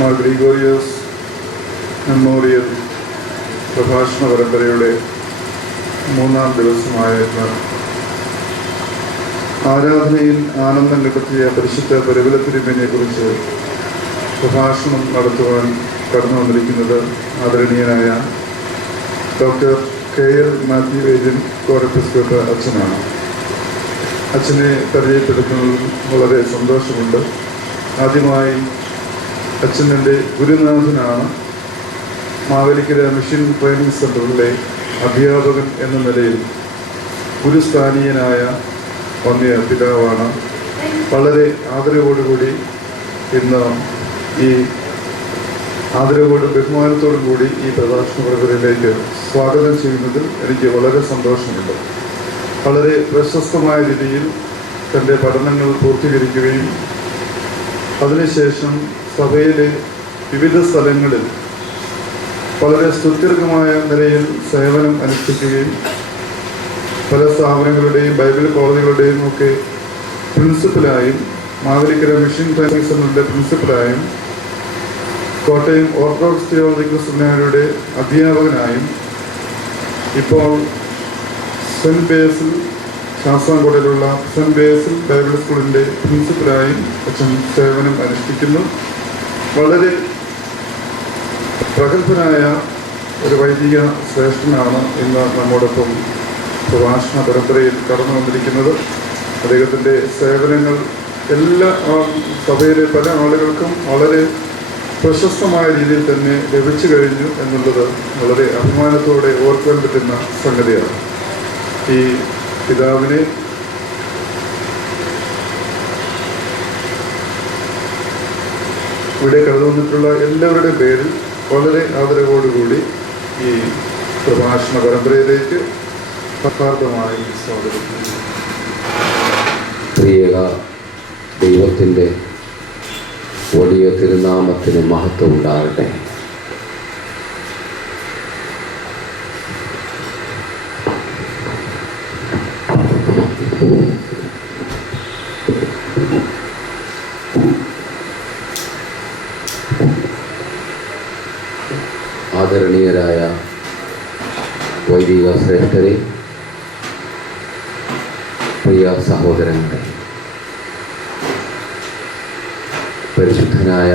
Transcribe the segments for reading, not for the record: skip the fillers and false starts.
Mar Gregorios memorial പ്രഭാഷണ പരമ്പരയുടെ 3-ാം ദിവസമായ ആരാധനയിൽ ആനന്ദം കണ്ടെത്തിയ പരിശുദ്ധ പരിമലത്തിരുമേനിയെ കുറിച്ച് പ്രഭാഷണം നടത്തുവാൻ കടന്നു വന്നിരിക്കുന്നത് ആദരണീയനായ ഡോക്ടർ KL മാത്യു ഏജൻ കോറെപ്പിസ്കോപ്പ അച്ഛനാണ്. അച്ഛനെ പരിചയപ്പെടുത്തുന്നതിൽ വളരെ സന്തോഷമുണ്ട്. ആദ്യമായി അച്ഛൻ എൻ്റെ ഗുരുനാഥനാണ്. മാവേലിക്കര മിഷൻ ട്രെയിനിങ് സെൻ്ററിലെ അധ്യാപകൻ എന്ന നിലയിൽ ഗുരുസ്ഥാനീയനായ വന്യ പിതാവാണ്. വളരെ ആദരവോടുകൂടി ഇന്ന് ഈ ആദരവോടും ബഹുമാനത്തോടും കൂടി ഈ പ്രഭാഷണ പരമ്പരയിലേക്ക് സ്വാഗതം ചെയ്യുന്നതിൽ എനിക്ക് വളരെ സന്തോഷമുണ്ട്. വളരെ പ്രശസ്തമായ രീതിയിൽ തൻ്റെ പഠനങ്ങൾ പൂർത്തീകരിക്കുകയും അതിനുശേഷം സഭയിലെ വിവിധ സ്ഥലങ്ങളിൽ വളരെ സുദീർഘമായ നിലയിൽ സേവനം അനുഷ്ഠിക്കുകയും പല സ്ഥാപനങ്ങളുടെയും ബൈബിൾ കോളേജുകളുടെയും ഒക്കെ പ്രിൻസിപ്പലായും മാവേലിക്കര മിഷൻ ട്രെയിനിങ് സെൻ്ററിൻ്റെ പ്രിൻസിപ്പലായും കോട്ടയം ഓർത്തഡോക്സ് തിയോളജിക്കൽ സെമിനാരിയുടെ അധ്യാപകനായും ഇപ്പോൾ സെൻറ്റ് ബേസിൽ ശാസ്താംകോട്ടയിലുള്ള സെൻറ്റ് ബേസിൽ ബൈബിൾ സ്കൂളിൻ്റെ പ്രിൻസിപ്പലായും അച്ഛൻ സേവനം അനുഷ്ഠിക്കുന്നു. വളരെ പ്രഗത്ഭനായ ഒരു വൈദിക ശ്രേഷ്ഠനാണ് ഇന്ന് നമ്മോടൊപ്പം പ്രഭാഷണ പരമ്പരയിൽ കടന്നു വന്നിരിക്കുന്നത്. അദ്ദേഹത്തിൻ്റെ സേവനങ്ങൾ എല്ലാ സഭയിലെ പല ആളുകൾക്കും വളരെ പ്രശസ്തമായ രീതിയിൽ തന്നെ ലഭിച്ചു കഴിഞ്ഞു എന്നുള്ളത് വളരെ അഭിമാനത്തോടെ ഓർക്കാൻ പറ്റുന്ന സംഗതിയാണ്. ഈ പിതാവിനെ ഇവിടെ കടന്നു വന്നിട്ടുള്ള എല്ലാവരുടെയും പേരിൽ വളരെ ആദരവോടുകൂടി ഈ പ്രഭാഷണ പരമ്പരയിലേക്ക് സഹാർദ്ദമായി സ്വാഗതം ചെയ്യുന്നു. പ്രിയ ദൈവത്തിൻ്റെ വലിയ തിരുനാമത്തിന് മഹത്വം ഉണ്ടാകട്ടെ. ആദരണീയരായ വൈദിക ശ്രേഷ്ഠരെ, പ്രിയ സഹോദരങ്ങളെ, പരിശുദ്ധനായ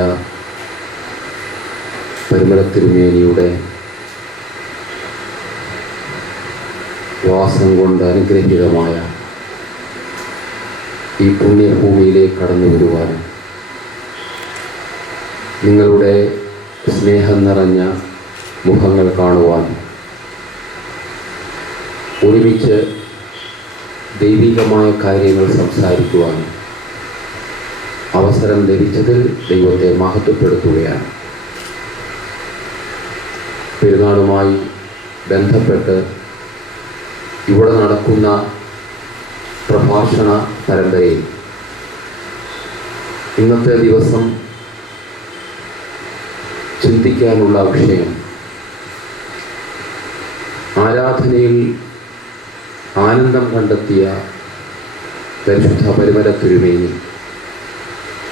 പരിമലത്തിരുമേനിയുടെ വാസം കൊണ്ട് അനുഗ്രഹീതമായ ഈ പുണ്യഭൂമിയിലേക്ക് കടന്നു വരുവാനും നിങ്ങളുടെ സ്നേഹം നിറഞ്ഞ മുഖങ്ങൾ കാണുവാനും ഒരുമിച്ച് ദൈവികമായ കാര്യങ്ങൾ സംസാരിക്കുവാനും അവസരം ലഭിച്ചതിൽ ദൈവത്തെ മഹത്വപ്പെടുത്തുകയാണ്. പെരുന്നാളുമായി ബന്ധപ്പെട്ട് ഇവിടെ നടക്കുന്ന പ്രഭാഷണ പരമ്പരയിൽ ഇന്നത്തെ ദിവസം ചിന്തിക്കാനുള്ള വിഷയം ആരാധനയിൽ ആനന്ദം കണ്ടെത്തിയ പരിശുദ്ധ പരിമലത്തിരുമേനി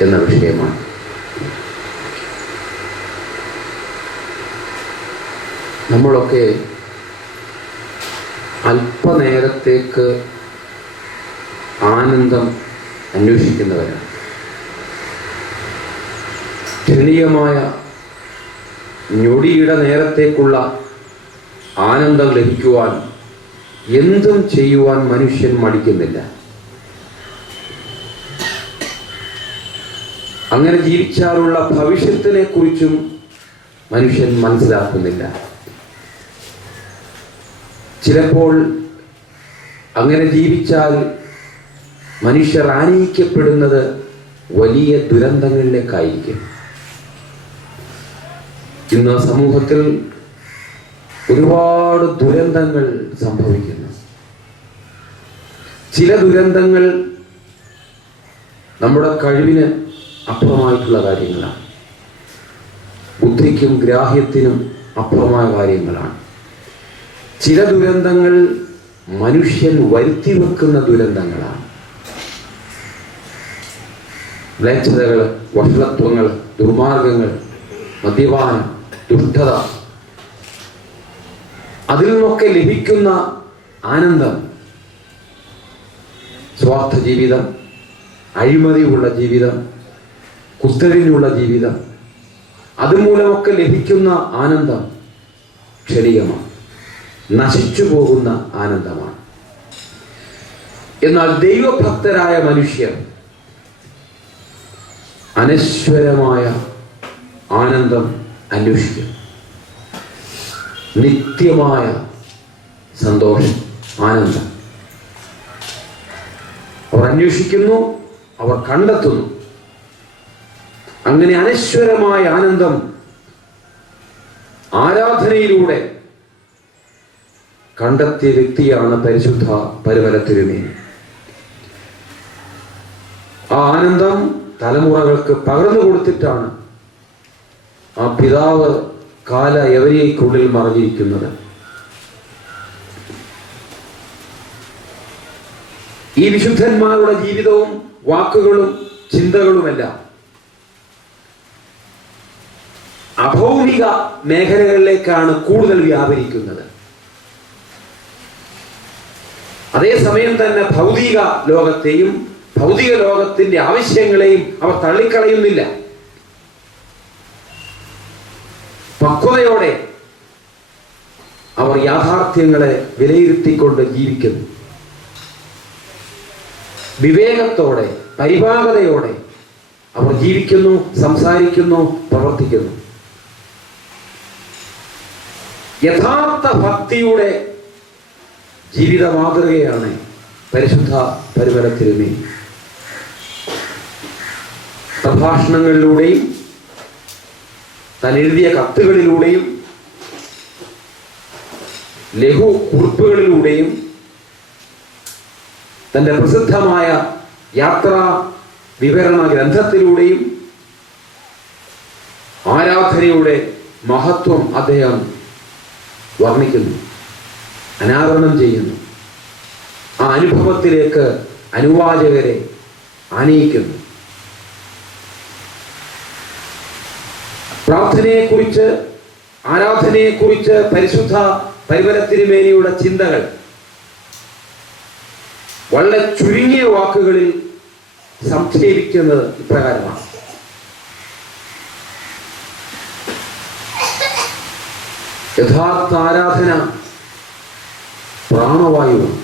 എന്ന വിഷയമാണ്. നമ്മളൊക്കെ അല്പനേരത്തേക്ക് ആനന്ദം അന്വേഷിക്കുന്നവരാണ്. ക്ഷണികമായ ഞൊടിയുടെ നേരത്തേക്കുള്ള ആനന്ദം ലഭിക്കുവാൻ എന്തും ചെയ്യുവാൻ മനുഷ്യൻ മടിക്കുന്നില്ല. അങ്ങനെ ജീവിച്ചാലുള്ള ഭവിഷ്യത്തിനെ കുറിച്ചും മനുഷ്യൻ മനസ്സിലാക്കുന്നില്ല. ചിലപ്പോൾ അങ്ങനെ ജീവിച്ചാൽ മനുഷ്യർ ആനയിക്കപ്പെടുന്നത് വലിയ ദുരന്തങ്ങളിലേക്കായിരിക്കും. ഇന്ന് സമൂഹത്തിൽ ഒരുപാട് ദുരന്തങ്ങൾ സംഭവിക്കുന്നു. ചില ദുരന്തങ്ങൾ നമ്മുടെ കഴിവിന് അപ്പുറമായിട്ടുള്ള കാര്യങ്ങളാണ്, ബുദ്ധിക്കും ഗ്രാഹ്യത്തിനും അപ്പുറമായ കാര്യങ്ങളാണ്. ചില ദുരന്തങ്ങൾ മനുഷ്യൻ വരുത്തി വെക്കുന്ന ദുരന്തങ്ങളാണ്. മ്ലേച്ഛതകൾ, വഷളത്വങ്ങൾ, ദുർമാർഗങ്ങൾ, മദ്യപാനം, ദുഷ്ടത, അതിൽ നിന്നൊക്കെ ലഭിക്കുന്ന ആനന്ദം, സ്വാർത്ഥ ജീവിതം, അഴിമതിയുള്ള ജീവിതം, കുത്തഴിഞ്ഞുള്ള ജീവിതം, അതുമൂലമൊക്കെ ലഭിക്കുന്ന ആനന്ദം ക്ഷണികമാണ്, നശിച്ചു പോകുന്ന ആനന്ദമാണ്. എന്നാൽ ദൈവഭക്തരായ മനുഷ്യർ അനശ്വരമായ ആനന്ദം അന്വേഷിക്കും, നിത്യമായ സന്തോഷം, ആനന്ദം അവർ അന്വേഷിക്കുന്നു, അവർ കണ്ടെത്തുന്നു. അങ്ങനെ അനശ്വരമായ ആനന്ദം ആരാധനയിലൂടെ കണ്ടെത്തിയ വ്യക്തിയാണ് പരിശുദ്ധ പരിമല തിരുമേനി. ആ ആനന്ദം തലമുറകൾക്ക് പകർന്നു കൊടുത്തിട്ടാണ് ആ പിതാവ് കാല യവനികൾക്കുള്ളിൽ മറഞ്ഞിരിക്കുന്നത്. ഈ വിശുദ്ധന്മാരുടെ ജീവിതവും വാക്കുകളും ചിന്തകളുമെല്ലാം അഭൗമിക മേഖലകളിലേക്കാണ് കൂടുതൽ വ്യാപരിക്കുന്നത്. അതേസമയം തന്നെ ഭൗതിക ലോകത്തെയും ഭൗതിക ലോകത്തിന്റെ ആവശ്യങ്ങളെയും അവർ തള്ളിക്കളയുന്നില്ല. പക്വതയോടെ അവർ യാഥാർത്ഥ്യങ്ങളെ വിലയിരുത്തിക്കൊണ്ട് ജീവിക്കുന്നു. വിവേകത്തോടെ, പരിപാകതയോടെ അവർ ജീവിക്കുന്നു, സംസാരിക്കുന്നു, പ്രവർത്തിക്കുന്നു. യഥാർത്ഥ ഭക്തിയുടെ ജീവിത മാതൃകയാണ് പരിശുദ്ധ പരിമല തിരുമേനി. പ്രഭാഷണങ്ങളിലൂടെയും താൻ എഴുതിയ കത്തുകളിലൂടെയും ലഘു കുറിപ്പുകളിലൂടെയും തൻ്റെ പ്രസിദ്ധമായ യാത്രാ വിവരണ ഗ്രന്ഥത്തിലൂടെയും ആരാധനയുടെ മഹത്വം അദ്ദേഹം വർണ്ണിക്കുന്നു, അനാവരണം ചെയ്യുന്നു. ആ അനുഭവത്തിലേക്ക് അനുവാചകരെ ആനയിക്കുന്നു. പ്രാർത്ഥനയെക്കുറിച്ച്, ആരാധനയെക്കുറിച്ച് പരിശുദ്ധ പരിമല തിരുമേനിയുടെ ചിന്തകൾ വളരെ ചുരുങ്ങിയ വാക്കുകളിൽ സംക്ഷേപിക്കുന്നത് ഇപ്രകാരമാണ്: യഥാർത്ഥ ആരാധന പ്രാണവായുവാണ്.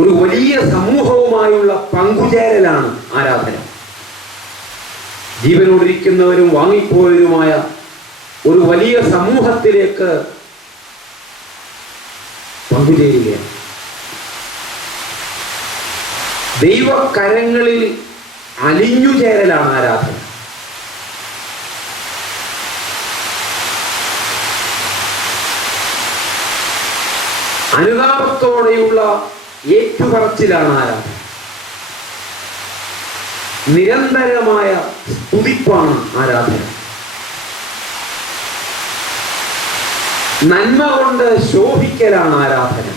ഒരു വലിയ സമൂഹവുമായുള്ള പങ്കുചേരലാണ് ആരാധന. ജീവനോടിരിക്കുന്നവരും വാങ്ങിപ്പോയവരുമായ ഒരു വലിയ സമൂഹത്തിലേക്ക് പങ്കുചേരുകയാണ്. ദൈവകരങ്ങളിൽ അലിഞ്ഞുചേരലാണ് ആരാധന. അനുതാപത്തോടെയുള്ള ഏറ്റുപറച്ചിലാണ് ആരാധന. നിരന്തരമായ സ്തുതിപ്പാണ് ആരാധന. നന്മ കൊണ്ട് ശോഭിക്കലാണ് ആരാധന.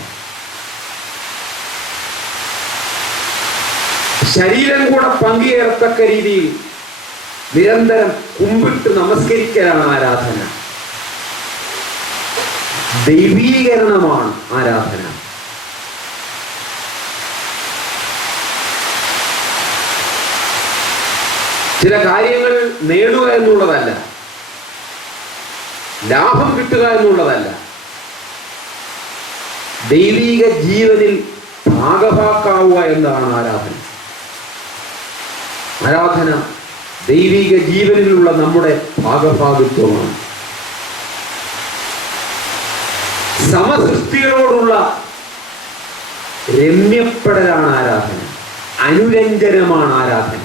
ശരീരം കൂടെ പങ്കുചേർത്തക്ക രീതിയിൽ നിരന്തരം കുമ്പിട്ട് നമസ്കരിക്കലാണ് ആരാധന. ദൈവീകരണമാണ് ആരാധന. ചില കാര്യങ്ങൾ നേടുക എന്നുള്ളതല്ല, ലാഭം കിട്ടുക എന്നുള്ളതല്ല, ദൈവീക ജീവനിൽ ഭാഗഭാക്കാവുക എന്നതാണ് ആരാധന. ആരാധന ദൈവിക ജീവനിലുള്ള നമ്മുടെ ഭാഗഭാഗിത്വമാണ്. സമസൃഷ്ടികളോടുള്ള രമ്യപ്പെടലാണ് ആരാധന, അനുരഞ്ജനമാണ് ആരാധന.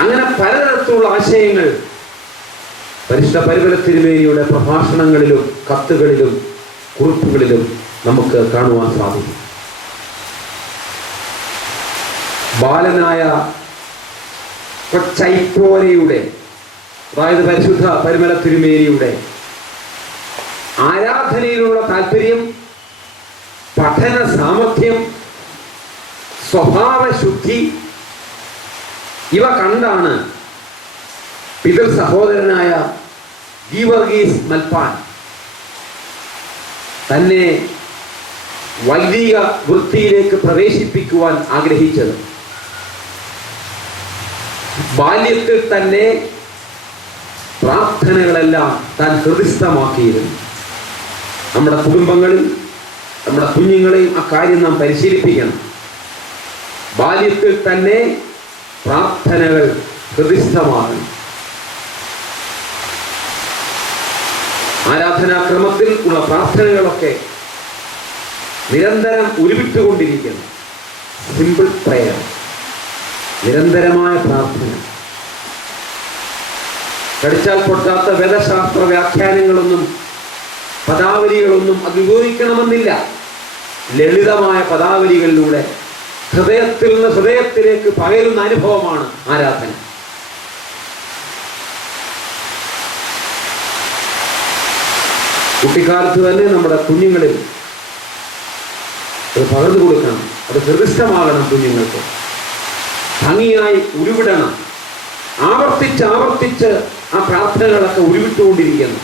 അങ്ങനെ പലതരത്തിലുള്ള ആശയങ്ങൾ പരിശുദ്ധ പരിമല തിരുമേനിയുടെ പ്രഭാഷണങ്ങളിലും കത്തുകളിലും കുറിപ്പുകളിലും നമുക്ക് കാണുവാൻ സാധിക്കും. ബാലനായ കൊച്ചൈപ്പോരയുടെ, അതായത് പരിശുദ്ധ പരിമല തിരുമേനിയുടെ ആരാധനയിലുള്ള താല്പര്യം, പഠന സാമർഥ്യം, സ്വഭാവശുദ്ധി ഇവ കണ്ടാണ് പിതൃ സഹോദരനായ ഗീവർഗീസ് മൽപ്പാൻ തന്നെ വൈദിക വൃത്തിയിലേക്ക് പ്രവേശിപ്പിക്കുവാൻ ആഗ്രഹിച്ചത്. ബാല്യത്തിൽ തന്നെ പ്രാർത്ഥനകളെല്ലാം താൻ ഹൃദിസ്ഥമാക്കിയിരുന്നു. നമ്മുടെ കുടുംബങ്ങളിൽ നമ്മുടെ കുഞ്ഞുങ്ങളെയും ആ കാര്യം നാം പരിശീലിപ്പിക്കണം. ബാല്യത്തിൽ തന്നെ പ്രാർത്ഥനകൾ ഹൃദിസ്ഥമാകണം. ആരാധനാക്രമത്തിൽ ഉള്ള പ്രാർത്ഥനകളൊക്കെ നിരന്തരം ഉരുവിട്ടുകൊണ്ടിരിക്കണം. സിമ്പിൾ പ്രയർ, നിരന്തരമായ പ്രാർത്ഥന. കടിച്ചാൽ പൊട്ടാത്ത വേദശാസ്ത്ര വ്യാഖ്യാനങ്ങളൊന്നും പദാവലികളൊന്നും അത് ഉപയോഗിക്കണമെന്നില്ല. ലളിതമായ പദാവലികളിലൂടെ ഹൃദയത്തിൽ നിന്ന് ഹൃദയത്തിലേക്ക് പകരുന്ന അനുഭവമാണ് ആരാധന. കുട്ടിക്കാലത്ത് തന്നെ നമ്മുടെ കുഞ്ഞുങ്ങളിൽ അത് പകർന്നു കൊടുക്കണം. അത് ഹൃദിസ്ഥമാകണം. കുഞ്ഞുങ്ങൾക്ക് ഭംഗിയായി ഉരുവിടണം. ആവർത്തിച്ച് ആ പ്രാർത്ഥനകളൊക്കെ ഉരുവിട്ടുകൊണ്ടിരിക്കണം.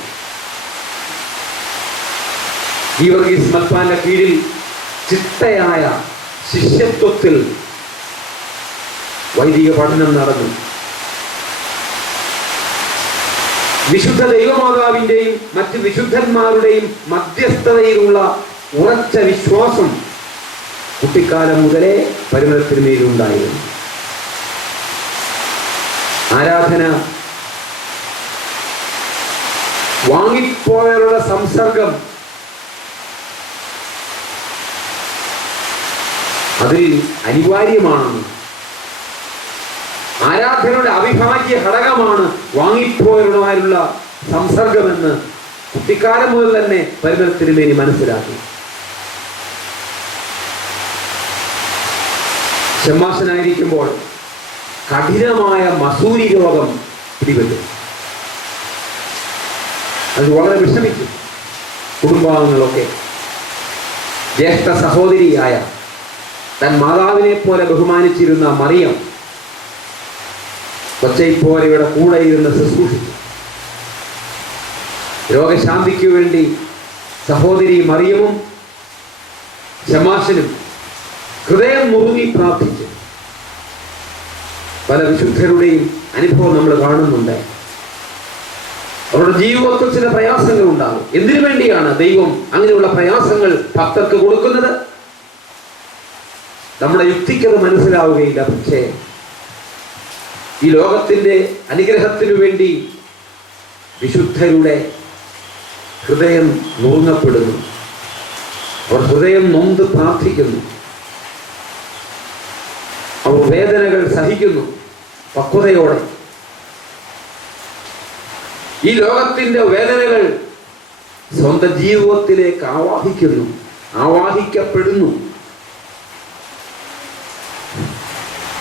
ഗീവർഗീസ് മൽപ്പാന്റെ കീഴിൽ ചിട്ടയായ ശിഷ്യത്വത്തിൽ വൈദിക പഠനം നടന്നു. വിശുദ്ധ ദൈവമാതാവിൻ്റെയും മറ്റ് വിശുദ്ധന്മാരുടെയും മധ്യസ്ഥതയിലുള്ള ഉറച്ച വിശ്വാസം കുട്ടിക്കാലം മുതലേ പരിമല തിരുമേനിയിലുണ്ടായിരുന്നു. ആരാധന വാങ്ങിപ്പോയുള്ള സംസർഗം അതിൽ അനിവാര്യമാണെന്ന്, ആരാധനയുടെ അവിഭാജ്യ ഘടകമാണ് വാങ്ങിപ്പോയവരുമായുള്ള സംസർഗമെന്ന് കുട്ടിക്കാലം മുതൽ തന്നെ പരിമല തിരുമേനി മനസ്സിലാക്കി. ഷമ്മാശനായിരിക്കുമ്പോൾ കഠിനമായ മസൂരി രോഗം പിടിപെട്ടു. അത് വളരെ വിഷമിച്ചു. കുടുംബാംഗങ്ങളൊക്കെ ജ്യേഷ്ഠ സഹോദരിയായ തൻ മാതാവിനെ പോലെ ബഹുമാനിച്ചിരുന്ന മറിയം കൊച്ചൈപ്പോരയുടെ കൂടെ ഇരുന്ന് ശുശ്രൂഷിച്ചു. രോഗശാന്തിക്ക് വേണ്ടി സഹോദരി മറിയമും ശമാശനും ഹൃദയം മുറുകി പ്രാർത്ഥിച്ചു. പല വിശുദ്ധരുടെയും അനുഭവം നമ്മൾ കാണുന്നുണ്ട്. അവരുടെ ജീവിതത്തിൽ ചില പ്രയാസങ്ങൾ ഉണ്ടാകും. എന്തിനു വേണ്ടിയാണ് ദൈവം അങ്ങനെയുള്ള പ്രയാസങ്ങൾ ഭക്തർക്ക് കൊടുക്കുന്നത്? നമ്മുടെ യുക്തിക്കത് മനസ്സിലാവുകയില്ല. പക്ഷേ ഈ ലോകത്തിന്റെ അനുഗ്രഹത്തിനു വേണ്ടി വിശുദ്ധരുടെ ഹൃദയം നുറുങ്ങപ്പെടുന്നു. അവർ ഹൃദയം നൊന്ത് പ്രാർത്ഥിക്കുന്നു. അവർ വേദനകൾ സഹിക്കുന്നു പക്വതയോടെ. ഈ ലോകത്തിന്റെ വേദനകൾ സ്വന്തം ജീവിതത്തിലേക്ക് ആവാഹിക്കപ്പെടുന്നു.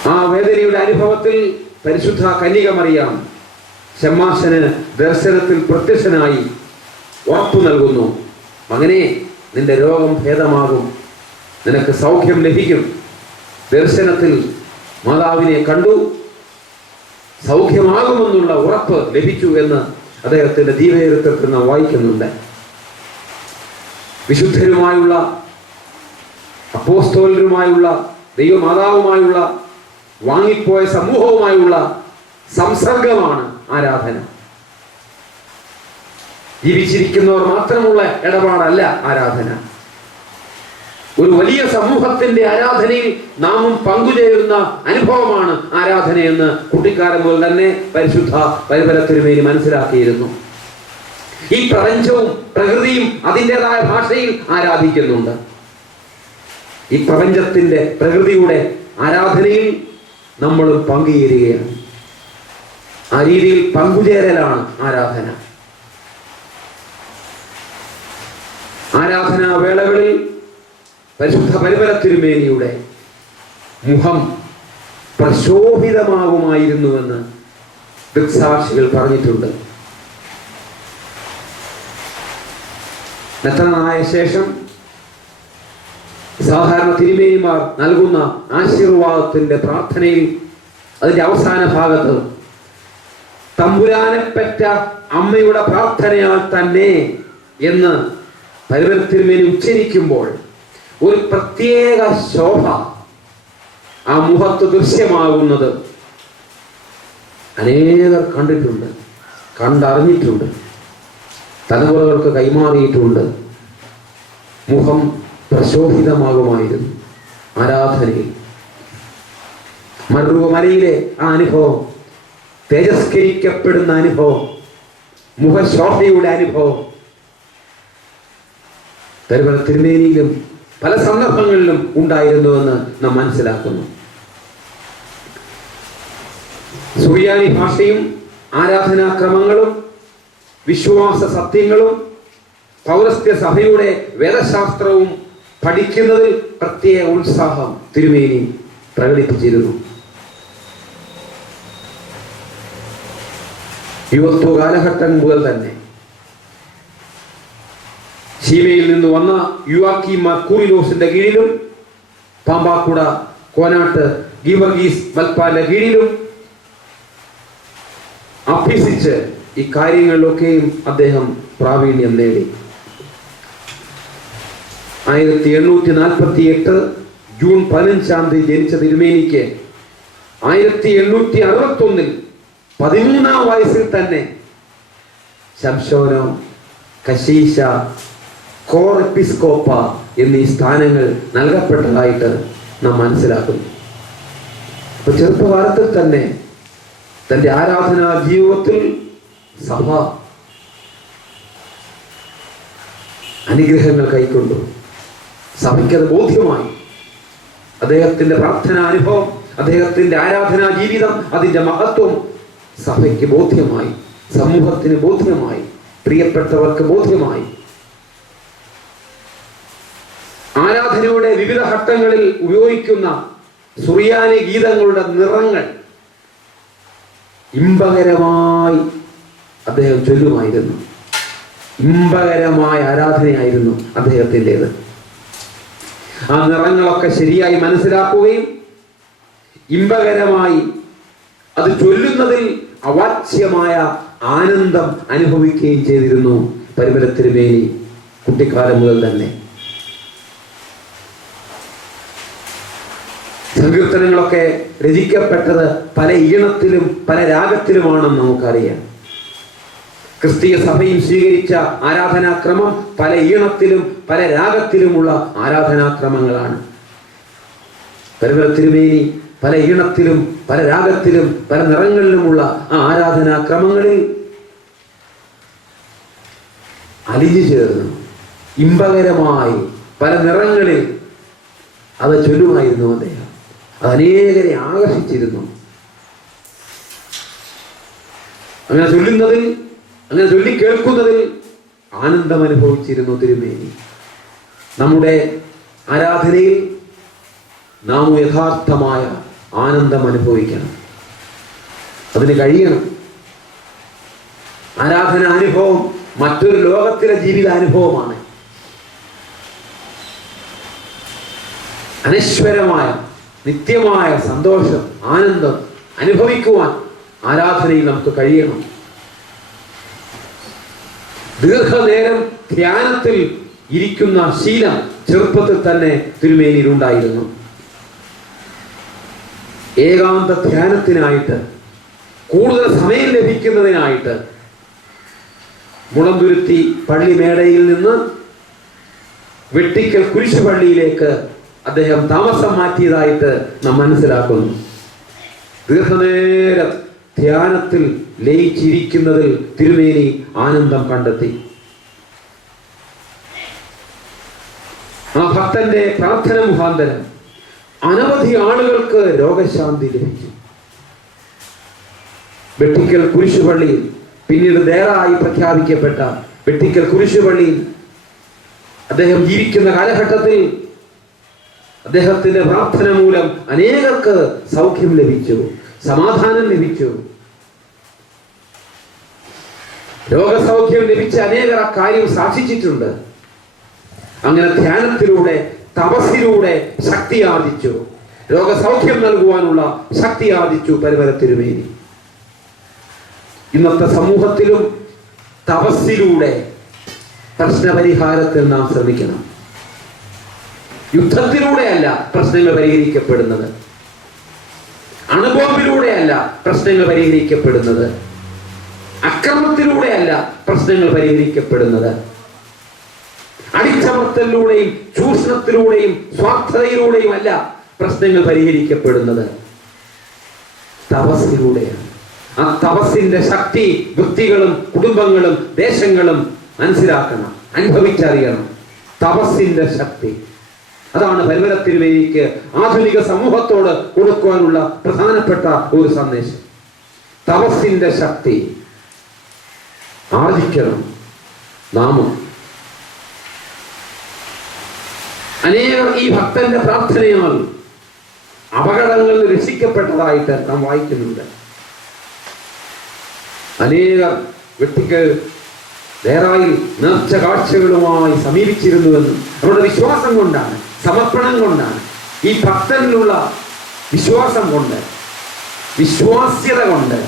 ആ വേദനയുടെ അനുഭവത്തിൽ പരിശുദ്ധ കന്യക മറിയാം ശമ്മാശന് ദർശനത്തിൽ പ്രത്യക്ഷനായി ഉറപ്പു നൽകുന്നു. മകനെ, നിന്റെ രോഗം ഭേദമാകും, നിനക്ക് സൗഖ്യം ലഭിക്കും. ദർശനത്തിൽ മാതാവിനെ കണ്ടു, സൗഖ്യമാകുമെന്നുള്ള ഉറപ്പ് ലഭിച്ചു എന്ന് അദ്ദേഹത്തിന്റെ ജീവചരിത്രത്തിൽ നാം വായിക്കുന്നുണ്ട്. വിശുദ്ധരുമായുള്ള, അപ്പോസ്തലരുമായുള്ള, ദൈവമാതാവുമായുള്ള, വാങ്ങിപ്പോയ സമൂഹവുമായുള്ള സംസർഗമാണ് ആരാധന. ജീവിച്ചിരിക്കുന്നവർ മാത്രമുള്ള ഇടപാടല്ല ആരാധന. ഒരു വലിയ സമൂഹത്തിന്റെ ആരാധനയിൽ നാമും പങ്കുചേരുന്ന അനുഭവമാണ് ആരാധനയെന്ന് കുട്ടിക്കാലം മുതൽ തന്നെ പരിശുദ്ധ പരിമല തിരുമേനി മനസ്സിലാക്കിയിരുന്നു. ഈ പ്രപഞ്ചവും പ്രകൃതിയും അതിൻ്റെതായ ഭാഷയിൽ ആരാധിക്കുന്നുണ്ട്. ഈ പ്രപഞ്ചത്തിന്റെ, പ്രകൃതിയുടെ ആരാധനയിൽ നമ്മളും പങ്കുചേരുകയാണ്. ആ രീതിയിൽ പങ്കുചേരലാണ് ആരാധന. ആരാധനാ വേളകളിൽ പരിശുദ്ധ പരിമല തിരുമേനിയുടെ മുഖം പ്രശോഭിതമാകുമായിരുന്നുവെന്ന് ദൃക്സാക്ഷികൾ പറഞ്ഞിട്ടുണ്ട്. മെത്രാനായ ശേഷം സാധാരണ തിരുമേനിമാർ നൽകുന്ന ആശീർവാദത്തിന്റെ പ്രാർത്ഥനയിൽ അതിന്റെ അവസാന ഭാഗത്ത് തമ്പുരാനെ പെറ്റ അമ്മയുടെ പ്രാർത്ഥനയാൽ തന്നെ എന്ന് പരിമല തിരുമേനി ഉച്ചരിക്കുമ്പോൾ ഒരു പ്രത്യേക ശോഭ ആ മുഖത്ത് ദൃശ്യമാകുന്നത് അനേകർ കണ്ടിട്ടുണ്ട്, കണ്ടറിഞ്ഞിട്ടുണ്ട്, തലമുറകൾക്ക് കൈമാറിയിട്ടുണ്ട്. മുഖം പ്രശോഭിതമാകുമായിരുന്നു ആരാധനയിൽ. മരുമലയിലെ ആ അനുഭവം, തേജസ്കരിക്കപ്പെടുന്ന അനുഭവം, മുഖശോഭയുടെ അനുഭവം പരിമല തിരുമേനിയിലും പല സന്ദർഭങ്ങളിലും ഉണ്ടായിരുന്നുവെന്ന് നാം മനസ്സിലാക്കുന്നു. സുറിയാനി ഭാഷയും ആരാധനാക്രമങ്ങളും വിശ്വാസ സത്യങ്ങളും പൗരസ്ത്യ സഭയുടെ വേദശാസ്ത്രവും പഠിക്കുന്നതിൽ പ്രത്യേക ഉത്സാഹം തിരുമേനി പ്രകടിപ്പിച്ചിരുന്നു. യുവത്വ കാലഘട്ടം മുതൽ തന്നെ ശീമയിൽ നിന്ന് വന്ന യുവാക്കീം കൂറിലോസിന്റെ കീഴിലും പാമ്പാക്കുട കോനാട്ട് ഗീവർഗീസ് വൽപ്പാന്റെ കീഴിലും അഭ്യസിച്ച് ഈ കാര്യങ്ങളിലൊക്കെയും അദ്ദേഹം പ്രാവീണ്യം നേടി. 1848 ജൂൺ 15 ജനിച്ച തിരുമേനിക്ക് 1861 13-ാം വയസ്സിൽ തന്നെ ശംശോനോ, കശീശ, കോർ എപ്പിസ്കോപ്പ എന്നീ സ്ഥാനങ്ങൾ നൽകപ്പെട്ടതായിട്ട് നാം മനസ്സിലാക്കുന്നു. അപ്പൊ ചെറുപ്പകാലത്തിൽ തന്നെ തന്റെ ആരാധനാ ജീവിതത്തിൽ സഭ അനുഗ്രഹങ്ങൾ കൈക്കൊണ്ടു. സഭയ്ക്കത് ബോധ്യമായി. അദ്ദേഹത്തിന്റെ പ്രാർത്ഥനാ അനുഭവം, അദ്ദേഹത്തിന്റെ ആരാധനാ ജീവിതം, അതിന്റെ മഹത്വം സഭയ്ക്ക് ബോധ്യമായി, സമൂഹത്തിന് ബോധ്യമായി, പ്രിയപ്പെട്ടവർക്ക് ബോധ്യമായി. ആരാധനയുടെ വിവിധ ഘട്ടങ്ങളിൽ ഉപയോഗിക്കുന്ന സുറിയാനി ഗീതങ്ങളുടെ നിറങ്ങൾ ഇമ്പകരമായി അദ്ദേഹം ചൊല്ലുമായിരുന്നു. ഇമ്പകരമായ ആരാധനയായിരുന്നു അദ്ദേഹത്തിൻ്റെത്. ആ നിറങ്ങളൊക്കെ ശരിയായി മനസ്സിലാക്കുകയും ഇമ്പകരമായി അത് ചൊല്ലുന്നതിൽ അവാച്യമായ ആനന്ദം അനുഭവിക്കുകയും ചെയ്തിരുന്നു പരിമല തിരുമേനി കുട്ടിക്കാലം മുതൽ തന്നെ. സങ്കീർത്തനങ്ങളൊക്കെ രചിക്കപ്പെട്ടത് പല ഈണത്തിലും പല രാഗത്തിലുമാണെന്ന് നമുക്കറിയാം. ക്രിസ്തീയ സഭയും സ്വീകരിച്ച ആരാധനാക്രമം പല ഈണത്തിലും പല രാഗത്തിലുമുള്ള ആരാധനാക്രമങ്ങളാണ്. പരിമല തിരുമേനി പല ഈണത്തിലും പല രാഗത്തിലും പല നിറങ്ങളിലുമുള്ള ആ ആരാധനാക്രമങ്ങളിൽ അലിഞ്ഞു ചേർന്നു ഇമ്പകരമായി പല നിറങ്ങളിൽ അത് ചൊല്ലുമായിരുന്നു അദ്ദേഹം. അത് അനേകരെ ആകർഷിച്ചിരുന്നു. അങ്ങനെ ചൊല്ലുന്നതിൽ, അങ്ങനെ ചൊല്ലി കേൾക്കുന്നതിൽ ആനന്ദം അനുഭവിച്ചിരുന്നു തിരുമേനി. നമ്മുടെ ആരാധനയിൽ നാം യഥാർത്ഥമായ ആനന്ദം അനുഭവിക്കണം. അതിന് കഴിയണം. ആരാധന അനുഭവം മറ്റൊരു ലോകത്തിലെ ജീവിതാനുഭവമാണ്. അനശ്വരമായ നിത്യമായ സന്തോഷം, ആനന്ദം അനുഭവിക്കുവാൻ ആരാധനയിൽ നമുക്ക് കഴിയണം. ദീർഘനേരം ധ്യാനത്തിൽ ഇരിക്കുന്ന ശീലം ചെറുപ്പത്തിൽ തന്നെ തിരുമേനിയിലുണ്ടായിരുന്നു. ഏകാന്ത ധ്യാനത്തിനായിട്ട്, കൂടുതൽ സമയം ലഭിക്കുന്നതിനായിട്ട് മുളന്തുരുത്തി പള്ളിമേടയിൽ നിന്ന് വെട്ടിക്കൽ കുരിശുപള്ളിയിലേക്ക് അദ്ദേഹം താമസം മാറ്റിയതായിട്ട് നാം മനസ്സിലാക്കുന്നു. ദീർഘനേരം ധ്യാനത്തിൽ ലയിച്ചിരിക്കുന്നതിൽ തിരുമേനി ആനന്ദം കണ്ടെത്തി. ആ ഭക്തന്റെ പ്രാർത്ഥന മുഖാന്തരം അനവധി ആളുകൾക്ക് രോഗശാന്തി ലഭിച്ചു. വെട്ടിക്കൽ കുരിശുപള്ളിയിൽ, പിന്നീട് ദേറായി പ്രഖ്യാപിക്കപ്പെട്ട വെട്ടിക്കൽ കുരിശുപള്ളിയിൽ അദ്ദേഹം ജീവിക്കുന്ന കാലഘട്ടത്തിൽ അദ്ദേഹത്തിന്റെ പ്രാർത്ഥന മൂലം അനേകർക്ക് സൗഖ്യം ലഭിച്ചു, സമാധാനം ലഭിച്ചു. രോഗസൗഖ്യം ലഭിച്ച അനേകർ ആ കാര്യം സാധിച്ചിട്ടുണ്ട്. അങ്ങനെ ധ്യാനത്തിലൂടെ, തപസ്സിലൂടെ ശക്തി ആർജിച്ചു, രോഗസൗഖ്യം നൽകുവാനുള്ള ശക്തി ആർജിച്ചു പരിമല തിരുമേനി. ഇന്നത്തെ സമൂഹത്തിലും തപസ്സിലൂടെ പ്രശ്നപരിഹാരത്തിൽ നാം ശ്രമിക്കണം. യുദ്ധത്തിലൂടെയല്ല പ്രശ്നങ്ങൾ പരിഹരിക്കപ്പെടുന്നത്, അണുബോംബിലൂടെയല്ല പ്രശ്നങ്ങൾ പരിഹരിക്കപ്പെടുന്നത്, അക്രമത്തിലൂടെയല്ല പ്രശ്നങ്ങൾ പരിഹരിക്കപ്പെടുന്നത്, അടിച്ചമർത്തലിലൂടെയും ചൂഷണത്തിലൂടെയും സ്വാർത്ഥതയിലൂടെയും അല്ല പ്രശ്നങ്ങൾ പരിഹരിക്കപ്പെടുന്നത്, തപസ്സിലൂടെയാണ്. ആ തപസ്സിന്റെ ശക്തി വ്യക്തികളും കുടുംബങ്ങളും ദേശങ്ങളും മനസ്സിലാക്കണം, അനുഭവിച്ചറിയണം. തപസ്സിന്റെ ശക്തി അതാണ് പരിമല തിരുമേനിക്ക് ആധുനിക സമൂഹത്തോട് കൊടുക്കുവാനുള്ള പ്രധാനപ്പെട്ട ഒരു സന്ദേശം. തപസ്സിന്റെ ശക്തി ആർജിക്കണം നാമം. അനേകർ ഈ ഭക്തന്റെ പ്രാർത്ഥനയാൽ അപകടങ്ങളിൽ രക്ഷിക്കപ്പെട്ടതായിട്ട് നാം വായിക്കുന്നുണ്ട്. അനേകർ വെട്ടിക്കൽ ദേറായിൽ നേർച്ച കാഴ്ചകളുമായി സമീപിച്ചിരുന്നുവെന്നും അവരുടെ വിശ്വാസം കൊണ്ടാണ്, സമർപ്പണം കൊണ്ടാണ്, ഈ ഭക്തനിലുള്ള വിശ്വാസം കൊണ്ട്, വിശ്വാസ്യത കൊണ്ട്,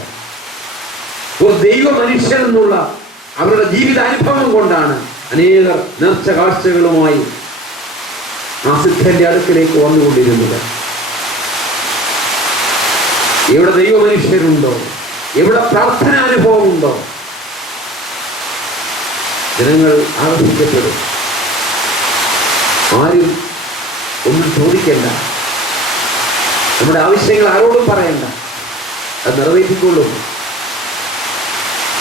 ഒരു ദൈവ മനുഷ്യൻ എന്നുള്ള അവരുടെ ജീവിതാനുഭവം കൊണ്ടാണ് അനേകർ നേർച്ച കാഴ്ചകളുമായി ആ സിദ്ധന്റെ അടുക്കിലേക്ക് വന്നുകൊണ്ടിരുന്നത്. എവിടെ ദൈവ മനുഷ്യരുണ്ടോ, എവിടെ പ്രാർത്ഥനാനുഭവം ഉണ്ടോ, ജനങ്ങൾ ആകർഷിക്കപ്പെടും. ആരും ഒന്നും ചോദിക്കണ്ട, നമ്മുടെ ആവശ്യങ്ങൾ ആരോടും പറയണ്ട, അത് നിറവേറ്റിക്കൊള്ളും,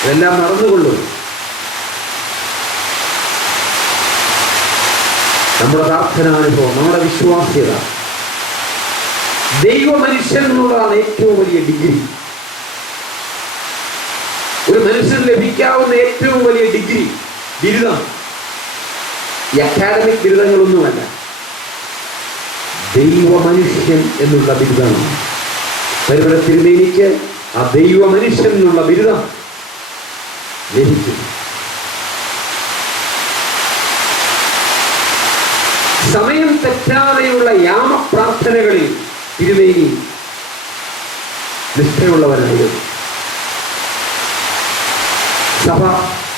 അതെല്ലാം നടന്നുകൊള്ളും. നമ്മുടെ പ്രാർത്ഥനാനുഭവം, നമ്മുടെ വിശ്വാസ്യത, ദൈവ മനുഷ്യൻ എന്നുള്ളതാണ് ഏറ്റവും വലിയ ഡിഗ്രി. ഒരു മനുഷ്യന് ലഭിക്കാവുന്ന ഏറ്റവും വലിയ ഡിഗ്രി, ബിരുദം, ഈ അക്കാഡമിക് ബിരുദങ്ങളൊന്നുമല്ല, ദൈവ മനുഷ്യൻ എന്നുള്ള ബിരുദമാണ്. പരിമല തിരുമേനിക്ക് ആ ദൈവ മനുഷ്യൻ എന്നുള്ള ബിരുദം ലഭിച്ചു. സമയം തെറ്റാതെയുള്ള യാമപ്രാർത്ഥനകളിൽ തിരുമേനി നിഷ്ഠയുള്ളവനായിരുന്നു. സഭ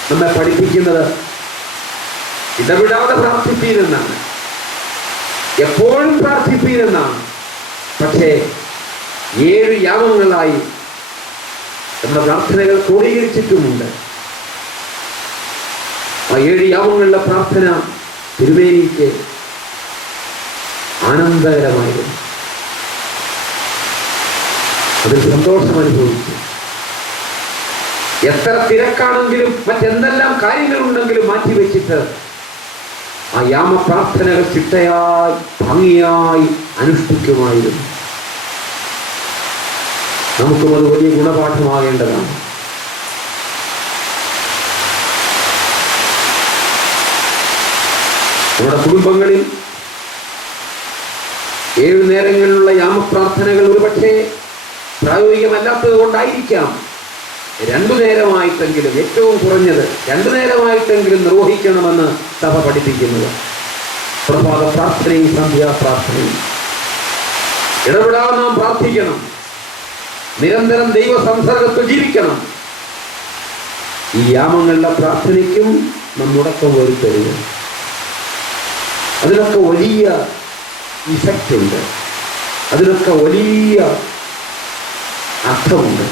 നമ്മെ പഠിപ്പിക്കുന്നത് ഇടവിടാതെ പ്രാർത്ഥിപ്പീനെന്നാണ്, എപ്പോഴും പ്രാർത്ഥിപ്പീനെന്നാണ്. പക്ഷേ 7 യാമങ്ങളായി നമ്മുടെ പ്രാർത്ഥനകൾ ക്രോഡീകരിച്ചിട്ടുമുണ്ട്. ആ 7 യാമങ്ങളിലെ പ്രാർത്ഥന തിരുമേനിക്ക് ആനന്ദകരമായിരുന്നു. അതിൽ സന്തോഷം അനുഭവിച്ചു. എത്ര തിരക്കാണെങ്കിലും മറ്റെന്തെല്ലാം കാര്യങ്ങളുണ്ടെങ്കിലും മാറ്റിവെച്ചിട്ട് ആ യാമപ്രാർത്ഥനകൾ ചിട്ടയായി ഭംഗിയായി അനുഷ്ഠിക്കുമായിരുന്നു. നമുക്കും അത് വലിയ ഗുണപാഠമാകേണ്ടതാണ്. നമ്മുടെ കുടുംബങ്ങളിൽ 7 നേരങ്ങളിലുള്ള യാമപ്രാർത്ഥനകൾ ഒരുപക്ഷെ പ്രായോഗികമല്ലാത്തത് കൊണ്ടായിരിക്കാം 2 നേരമായിട്ടെങ്കിലും, ഏറ്റവും കുറഞ്ഞത് 2 നേരമായിട്ടെങ്കിലും നിർവഹിക്കണമെന്ന് സഭ പഠിപ്പിക്കുന്നത്. പ്രഭാത പ്രാർത്ഥനയും സന്ധ്യാപ്രാർത്ഥനയും ഇടപെടാതെ നാം പ്രാർത്ഥിക്കണം. നിരന്തരം ദൈവ സംസർഗത്തിൽ ജീവിക്കണം. ഈ യാമങ്ങളുടെ പ്രാർത്ഥനയ്ക്കും നാം മുടക്കം വരുത്തരുത്. അതിനൊക്കെ വലിയ ഇഫക്റ്റ് ഉണ്ട്, അതിനൊക്കെ വലിയ അർത്ഥമുണ്ട്.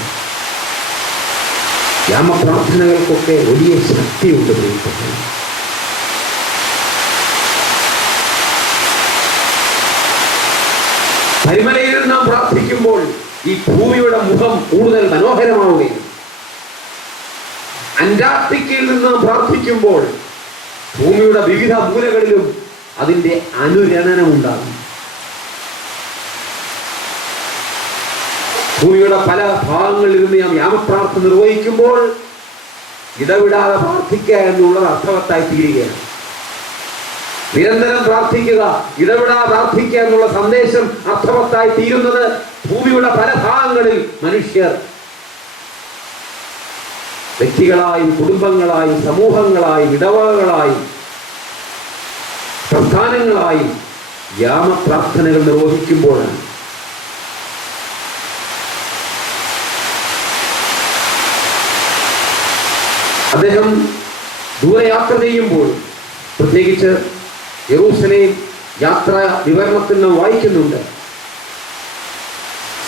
യാമപ്രാർത്ഥനകൾക്കൊക്കെ വലിയ ശക്തിയുണ്ട്. പരിമലയിൽ നാം പ്രാർത്ഥിക്കുമ്പോൾ ഈ ഭൂമിയുടെ മുഖം കൂടുതൽ മനോഹരമാവുകയും, അന്റാർട്ടിക്കയിൽ നിന്ന് പ്രാർത്ഥിക്കുമ്പോൾ ഭൂമിയുടെ വിവിധ മൂലകളിലും അതിൻ്റെ അനുരണനം ഉണ്ടാകും. ഭൂമിയുടെ പല ഭാഗങ്ങളിൽ നിന്ന് നാം യാമപ്രാർത്ഥന നിർവഹിക്കുമ്പോൾ ഇടവിടാതെ പ്രാർത്ഥിക്കുക എന്നുള്ളത് അർത്ഥവത്തായി തീരുകയാണ്. നിരന്തരം പ്രാർത്ഥിക്കുക, ഇടവിടാതെ പ്രാർത്ഥിക്കുക എന്നുള്ള സന്ദേശം അർത്ഥവത്തായി തീരുന്നത് ഭൂമിയുടെ പല ഭാഗങ്ങളിൽ മനുഷ്യർ വ്യക്തികളായും കുടുംബങ്ങളായും സമൂഹങ്ങളായും ഇടവകകളായും പ്രസ്ഥാനങ്ങളായും യാമപ്രാർത്ഥനകൾ നിർവഹിക്കുമ്പോഴാണ്. അദ്ദേഹം ദൂരയാത്ര ചെയ്യുമ്പോൾ, പ്രത്യേകിച്ച് യെരൂശലേം യാത്ര വിവരണത്തിൽ നാം വായിക്കുന്നുണ്ട്,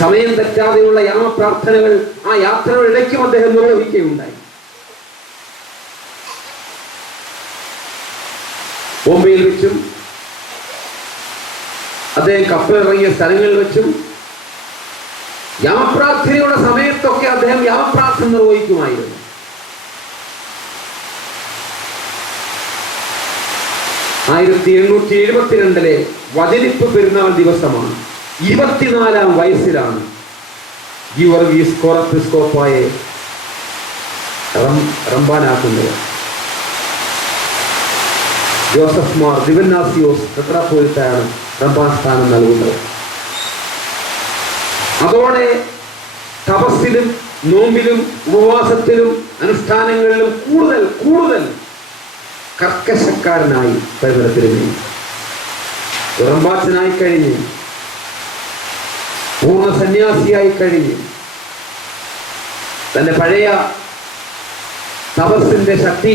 സമയം തെറ്റാതെയുള്ള യാമപ്രാർത്ഥനകൾ ആ യാത്രയുടെ ഇടയ്ക്കും അദ്ദേഹം നിർവഹിക്കുകയുണ്ടായി. ബോംബെയിൽ വെച്ചും അദ്ദേഹം കപ്പലിറങ്ങിയ സ്ഥലങ്ങളിൽ വെച്ചും യാമപ്രാർത്ഥനയുടെ സമയത്തൊക്കെ അദ്ദേഹം യാമപ്രാർത്ഥന നിർവഹിക്കുമായിരുന്നു. ആയിരത്തി 1872 വചനിപ്പ് പെരുന്നാൾ ദിവസമാണ്. 24-ാം വയസ്സിലാണ് ഗീവർഗീസ് കോറപ്പിസ്കോപ്പായെ റംബാനാക്കുന്നത്. ജോസഫ് മാർ ദിവന്നാസിയോസ് മെത്രാപ്പോലീത്തയാണ് റംബാൻ സ്ഥാനം നൽകുന്നത്. അതോടെ തപസ്സിലും നോമ്പിലും ഉപവാസത്തിലും അനുഷ്ഠാനങ്ങളിലും കൂടുതൽ കൂടുതൽ കർക്കശക്കാരനായി പരിവർത്തനം. റംബാച്ചനായി കഴിഞ്ഞ്, പൂർണ്ണ സന്യാസിയായി കഴിഞ്ഞ്, തന്റെ പഴയ തപസ്സിന്റെ ശക്തി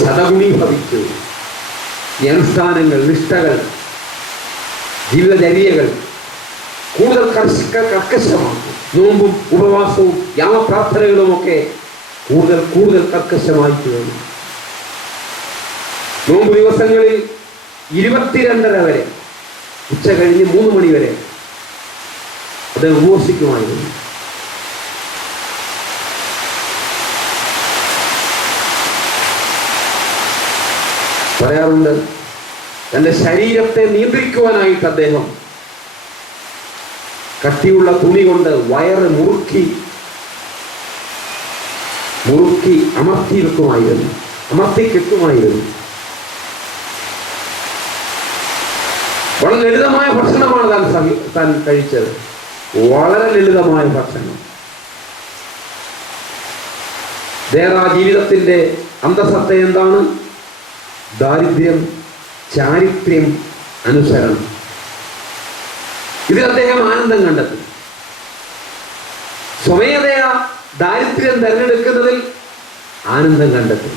ശതഗുണീഭവിച്ചു. ഈ അനുഷ്ഠാനങ്ങൾ, നിഷ്ഠകൾ, ജീവിതചര്യകൾ കൂടുതൽ കർക്കശമാക്കും. നോമ്പും ഉപവാസവും യാമപ്രാർത്ഥനകളും ഒക്കെ കൂടുതൽ കൂടുതൽ കർക്കശമായി തീർന്നു. നോമ്പ് ദിവസങ്ങളിൽ 22:30 വരെ, ഉച്ച കഴിഞ്ഞ് 3 മണി വരെ അദ്ദേഹം ഉപവസിക്കുമായിരുന്നു. പറയാറുണ്ട്, തന്റെ ശരീരത്തെ നിയന്ത്രിക്കുവാനായിട്ട് അദ്ദേഹം കട്ടിയുള്ള തുണി കൊണ്ട് വയറ് മുറുക്കി അമർത്തി കെട്ടുമായിരുന്നു. വളരെ ലളിതമായ ഭക്ഷണമാണ് താൻ കഴിച്ചത്. വളരെ ലളിതമായ ഭക്ഷണം. ജീവിതത്തിന്റെ അന്തസത്ത എന്താണ്? ദാരിദ്ര്യം, ചാരിത്ര്യം, അനുസരണം. ഇതിൽ അദ്ദേഹം ആനന്ദം കണ്ടെത്തി. സ്വമേധയാ ദാരിദ്ര്യം തിരഞ്ഞെടുക്കുന്നതിൽ ആനന്ദം കണ്ടെത്തി.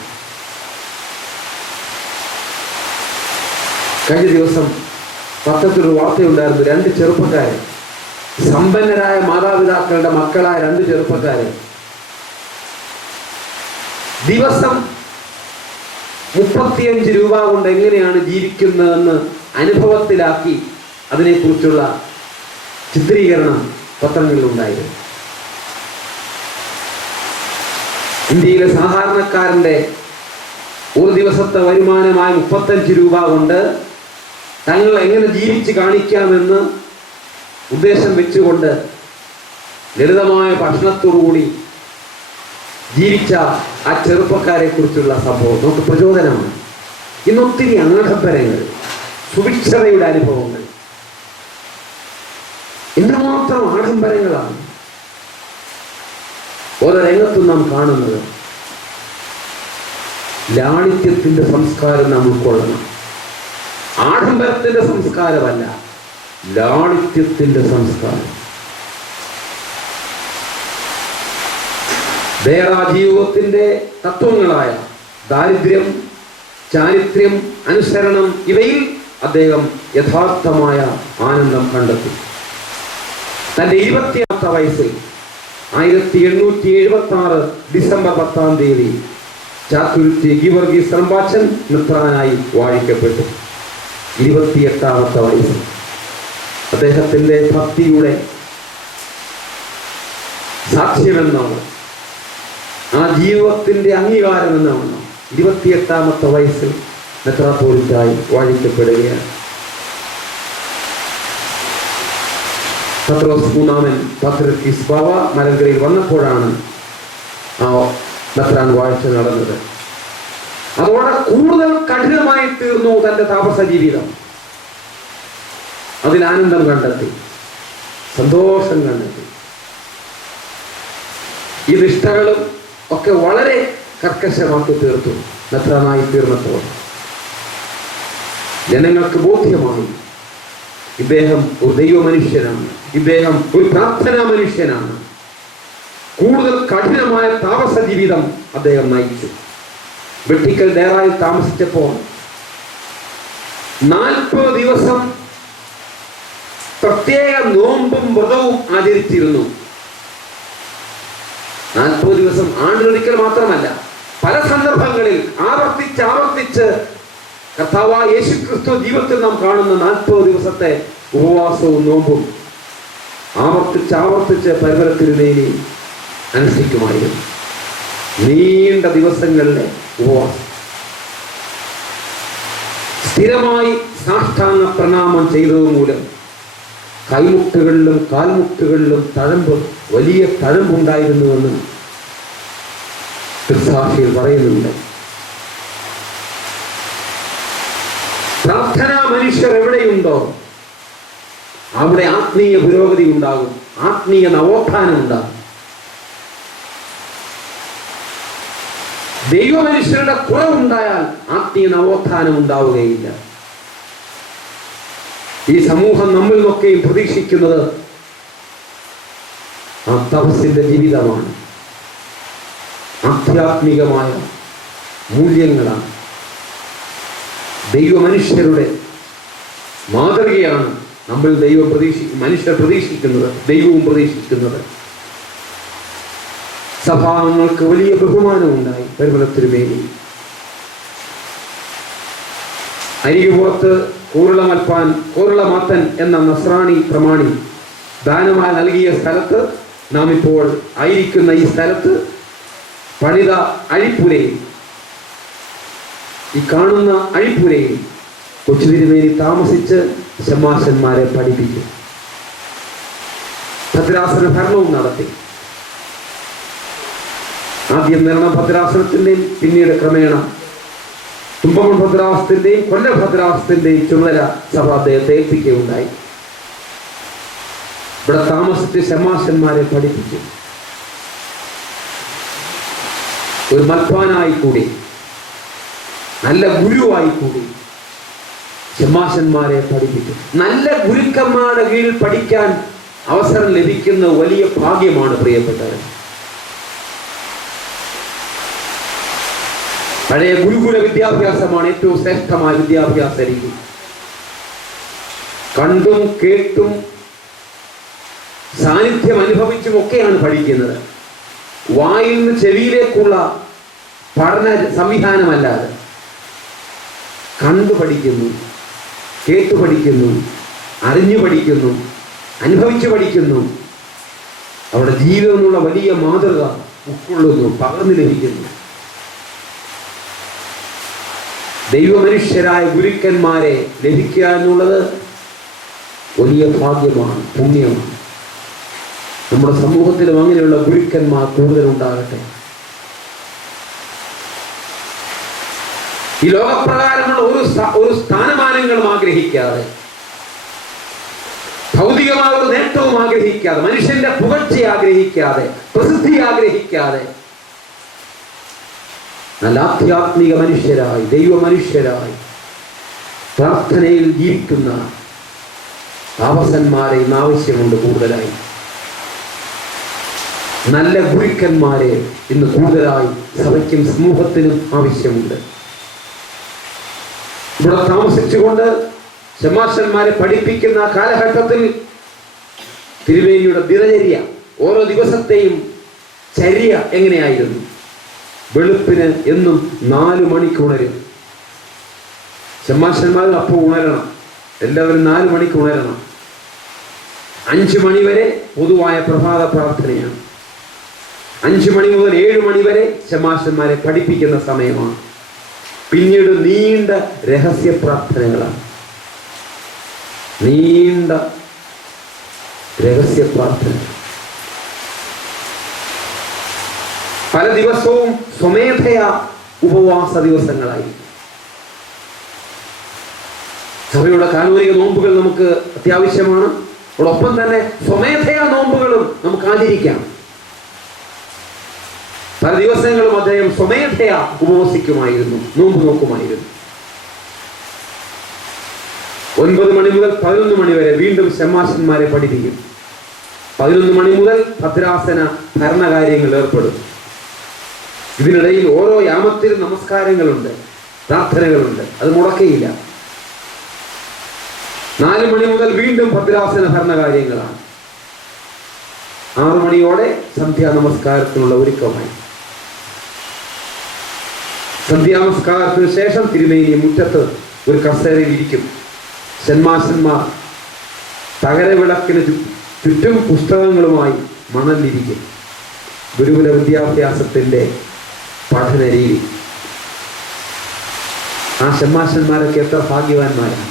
കഴിഞ്ഞ ദിവസം പത്രത്തിലൊരു വാർത്തയുണ്ടായിരുന്നു. 2 ചെറുപ്പക്കാരൻ, സമ്പന്നരായ മാതാപിതാക്കളുടെ മക്കളായ 2 ചെറുപ്പക്കാരൻ ദിവസം 35 രൂപ കൊണ്ട് എങ്ങനെയാണ് ജീവിക്കുന്നതെന്ന് അനുഭവത്തിലാക്കി അതിനെക്കുറിച്ചുള്ള ചിത്രീകരണം പത്രങ്ങളിലുണ്ടായിരുന്നു. ഇന്ത്യയിലെ സാധാരണക്കാരന്റെ ഒരു ദിവസത്തെ വരുമാനമായ 35 രൂപ കൊണ്ട് തങ്ങൾ എങ്ങനെ ജീവിച്ച് കാണിക്കാമെന്ന് ഉദ്ദേശം വെച്ചുകൊണ്ട് ലളിതമായ ഭക്ഷണത്തോടുകൂടി ജീവിച്ച ആ ചെറുപ്പക്കാരെ കുറിച്ചുള്ള സംഭവം നമുക്ക് പ്രചോദനമാണ്. ഇന്നൊത്തിരി ആഡംബരങ്ങൾ, സുഭിക്ഷതയുടെ അനുഭവങ്ങൾ, എന്തുമാത്രം ആഡംബരങ്ങളാണ് ഓരോ രംഗത്തും നാം കാണുന്നത്. ലാളിത്യത്തിന്റെ സംസ്കാരം നാം ഉൾക്കൊള്ളണം. ആഡംബരത്തിന്റെ സംസ്കാരമല്ല, ലാളിത്യത്തിന്റെ സംസ്കാരം. ജീവിതത്തിന്റെ തത്വങ്ങളായ ദാരിദ്ര്യം, ചാരിത്ര്യം, അനുസരണം, ഇവയിൽ അദ്ദേഹം യഥാർത്ഥമായ ആനന്ദം കണ്ടെത്തി. തന്റെ 20ാമത്തെ വയസ്സിൽ 1876 ഡിസംബർ 10-ാം തീയതി ചാത്തുരുത്തി ഗീവർഗീസ് റംബാച്ചൻ മെത്രാനായി വാഴിക്കപ്പെട്ടു. 28ാമത്തെ വയസ്സിൽ അദ്ദേഹത്തിന്റെ ഭക്തിയുടെ സാക്ഷ്യമെന്നാണ്, ആ ജീവിതത്തിന്റെ അംഗീകാരം എന്നാണ് 28ാമത്തെ വയസ്സിൽ മെത്രാപ്പോലീത്തായി വാഴിക്കപ്പെടുകയാണ്. പത്രോസ് മൂന്നാമൻ പത്രിസ് ബാവ മലങ്കരയിൽ വന്നപ്പോഴാണ് ആ മെത്രാൻ വാഴ്ച നടന്നത്. അതോടെ കൂടുതൽ കഠിനമായി തീർന്നു തന്റെ താപസ ജീവിതം. അതിൽ ആനന്ദം കണ്ടെത്തി, സന്തോഷം കണ്ടെത്തി. ഈ നിഷ്ഠകളും ഒക്കെ വളരെ കർക്കശമാക്കി തീർത്തു. മെത്രാനായി തീർന്നപ്പോൾ ജനങ്ങൾക്ക് ബോധ്യമായി ഇദ്ദേഹം ഒരു ദൈവ മനുഷ്യനാണ്, ഇദ്ദേഹം ഒരു പ്രാർത്ഥനാ മനുഷ്യനാണ്. കൂടുതൽ കഠിനമായ താമസ ജീവിതം അദ്ദേഹം നയിച്ചു. വെട്ടിക്കൽ ഡേറായിൽ താമസിച്ചപ്പോൾ 40 ദിവസം പ്രത്യേക നോമ്പും വ്രതവും ആചരിച്ചിരുന്നു. 40 ദിവസം ആണ്ടിലൊരിക്കൽ മാത്രമല്ല, പല സന്ദർഭങ്ങളിൽ ആവർത്തിച്ച് കർത്താവായ യേശുക്രിസ്തു ജീവിതത്തിൽ നാം കാണുന്ന 40 ദിവസത്തെ ഉപവാസവും നോമ്പും ആവർത്തിച്ച് പരിമലത്തിരുന്നേനി അനുഷ്ഠിക്കുമായിരുന്നു. നീണ്ട ദിവസങ്ങളിലെ ഉപവാസം. സ്ഥിരമായി സാഷ്ടാംഗ പ്രണാമം ചെയ്തത് മൂലം കൈമുട്ടുകളിലും കാൽമുട്ടുകളിലും വലിയ തഴമ്പുണ്ടായിരുന്നുവെന്ന് ദൃക്സാക്ഷിയിൽ പറയുന്നുണ്ട്. പ്രാർത്ഥനാ മനുഷ്യർ എവിടെയുണ്ടോ അവിടെ ആത്മീയ പുരോഗതി ഉണ്ടാകും, ആത്മീയ നവോത്ഥാനം ഉണ്ടാകും. ദൈവമനുഷ്യരുടെ കുറവുണ്ടായാൽ ആത്മീയ നവോത്ഥാനം ഉണ്ടാവുകയില്ല. ഈ സമൂഹം നമ്മിൽ നിന്നൊക്കെയും പ്രതീക്ഷിക്കുന്നത് ആ തപസ്സിന്റെ ജീവിതമാണ്, ആധ്യാത്മികമായ മൂല്യങ്ങളാണ്. ദൈവമനുഷ്യരുടെ മാതൃകയാണ് നമ്മൾ മനുഷ്യർ പ്രതീക്ഷിക്കുന്നത്, ദൈവവും പ്രതീക്ഷിക്കുന്നത്. സഭാംഗങ്ങൾക്ക് വലിയ ബഹുമാനമുണ്ടായി. പരിമളത്തിരുമേനി അരികുപുറത്ത് കൂറുളമാത്തൻ എന്ന നസ്രാണി പ്രമാണി ദാനമായി നൽകിയ സ്ഥലത്ത്, നാം ഇപ്പോൾ ആയിരിക്കുന്ന ഈ സ്ഥലത്ത് പണിത അഴിപ്പുരയിൽ, ഈ കാണുന്ന അഴിപ്പുരയിൽ കൊച്ചുതിരുമേനി താമസിച്ച് ശമാശന്മാരെ പഠിപ്പിച്ചു. ഭദ്രാസന ഭരണവും നടത്തി. ആദ്യം നിർണ ഭദ്രാസനത്തിന്റെയും പിന്നീട് ക്രമേണ തുമ്പമൺ ഭദ്രാസനത്തിന്റെയും കൊല്ല ഭദ്രാസനത്തിന്റെയും ചുമതല സഭ അദ്ദേഹത്തെ ഏൽപ്പിക്കുകയുണ്ടായി. ഇവിടെ താമസിച്ച് ശമാശന്മാരെ പഠിപ്പിച്ചു. ഒരു മൽപ്പാനായി കൂടി, നല്ല ഗുരുവായി കൂടി ശമാശന്മാരെ പഠിപ്പിച്ചു. നല്ല ഗുരുക്കന്മാരുടെ കീഴിൽ പഠിക്കാൻ അവസരം ലഭിക്കുന്ന വലിയ ഭാഗ്യമാണ് പ്രിയപ്പെട്ടവർ. പഴയ ഗുരുകുല വിദ്യാഭ്യാസമാണ് ഏറ്റവും ശ്രേഷ്ഠമായ വിദ്യാഭ്യാസ രീതി. കണ്ടും കേട്ടും സാന്നിധ്യം അനുഭവിച്ചും ഒക്കെയാണ് പഠിക്കുന്നത്. വായിൽ നിന്ന് ചെവിയിലേക്കുള്ള പഠന സംവിധാനമല്ലാതെ കണ്ടു പഠിക്കുന്നു, കേട്ടു പഠിക്കുന്നു, അറിഞ്ഞു പഠിക്കുന്നു, അനുഭവിച്ചു പഠിക്കുന്നു. അവിടെ ജീവിതത്തിനുള്ള വലിയ മാതൃക ഉൾക്കൊള്ളുന്നു, പകർന്നു ലഭിക്കുന്നു. ദൈവമനുഷ്യരായ ഗുരുക്കന്മാരെ ലഭിക്കുക എന്നുള്ളത് വലിയ ഭാഗ്യമാണ്, പുണ്യമാണ്. നമ്മുടെ സമൂഹത്തിലും അങ്ങനെയുള്ള ഗുരുക്കന്മാർ കൂടുതലുണ്ടാകട്ടെ. ഈ ലോകപ്രകാരമുള്ള ഒരു സ്ഥാനമാനങ്ങളും ആഗ്രഹിക്കാതെ, ഭൗതികമായ ഒരു നേട്ടവും ആഗ്രഹിക്കാതെ, മനുഷ്യന്റെ പുകഴ്ച ആഗ്രഹിക്കാതെ, പ്രസിദ്ധി ആഗ്രഹിക്കാതെ, നല്ല ആധ്യാത്മിക മനുഷ്യരായി, ദൈവ മനുഷ്യരായി പ്രാർത്ഥനയിൽ ജീവിക്കുന്ന താപസന്മാരെ ഇന്ന് ആവശ്യമുണ്ട് കൂടുതലായി. നല്ല ഗുരുക്കന്മാരെ ഇന്ന് കൂടുതലായി സഭയ്ക്കും സമൂഹത്തിനും ആവശ്യമുണ്ട്. ഇവിടെ താമസിച്ചുകൊണ്ട് ശമാശന്മാരെ പഠിപ്പിക്കുന്ന കാലഘട്ടത്തിൽ തിരുമേനിയുടെ ദിനചര്യ, ഓരോ ദിവസത്തെയും ചര്യ എങ്ങനെയായിരുന്നു? വെളുപ്പിന് എന്നും 4 മണിക്ക് ഉണരും. ശമാശന്മാർ അപ്പോൾ ഉണരണം, എല്ലാവരും 4 മണിക്ക് ഉണരണം. 5 മണി വരെ പൊതുവായ പ്രഭാത പ്രാർത്ഥനയാണ്. 5 മണി മുതൽ 7 മണി വരെ ശമാശന്മാരെ പഠിപ്പിക്കുന്ന സമയമാണ്. പിന്നീട് നീണ്ട രഹസ്യ പ്രാർത്ഥനകളാണ്, നീണ്ട രഹസ്യ പ്രാർത്ഥന. പല ദിവസവും സ്വമേധയാ ഉപവാസ ദിവസങ്ങളായി. സഭയുടെ കാനൂനിക നോമ്പുകൾ നമുക്ക് അത്യാവശ്യമാണ്. അതോടൊപ്പം തന്നെ സ്വമേധയാ നോമ്പുകളും നമുക്ക് ആചരിക്കാം. പല ദിവസങ്ങളും അദ്ദേഹം സ്വമേധയാ ഉപവസിക്കുമായിരുന്നു, നോമ്പ് നോക്കുമായിരുന്നു. 9 മണി മുതൽ 11 മണി വരെ വീണ്ടും ശമാശന്മാരെ പഠിപ്പിക്കും. 11 മണി മുതൽ ഭദ്രാസന ഭരണകാര്യങ്ങൾ ഏർപ്പെടും. ഇതിനിടയിൽ ഓരോ യാമത്തിലും നമസ്കാരങ്ങളുണ്ട്, പ്രാർത്ഥനകളുണ്ട്. അത് മുടക്കയില്ല. 4 മണി മുതൽ വീണ്ടും ഭദ്രാസന ഭരണകാര്യങ്ങളാണ്. 6 മണിയോടെ സന്ധ്യാ നമസ്കാരത്തിനുള്ള ഒരുക്കമായി. സന്ധ്യാനമസ്കാരത്തിന് ശേഷം തിരുമേനി മുറ്റത്ത് ഒരു കസേരയിൽ ഇരിക്കും. ഷന്മാശന്മാർ തകരവിളക്കിന് ചുറ്റും പുസ്തകങ്ങളുമായി മണലിരിക്കും. ഗുരുകുല വിദ്യാഭ്യാസത്തിന്റെ പഠന രീതി. ആ ഷന്മാശന്മാരൊക്കെ എത്ര ഭാഗ്യവാന്മാരാണ്.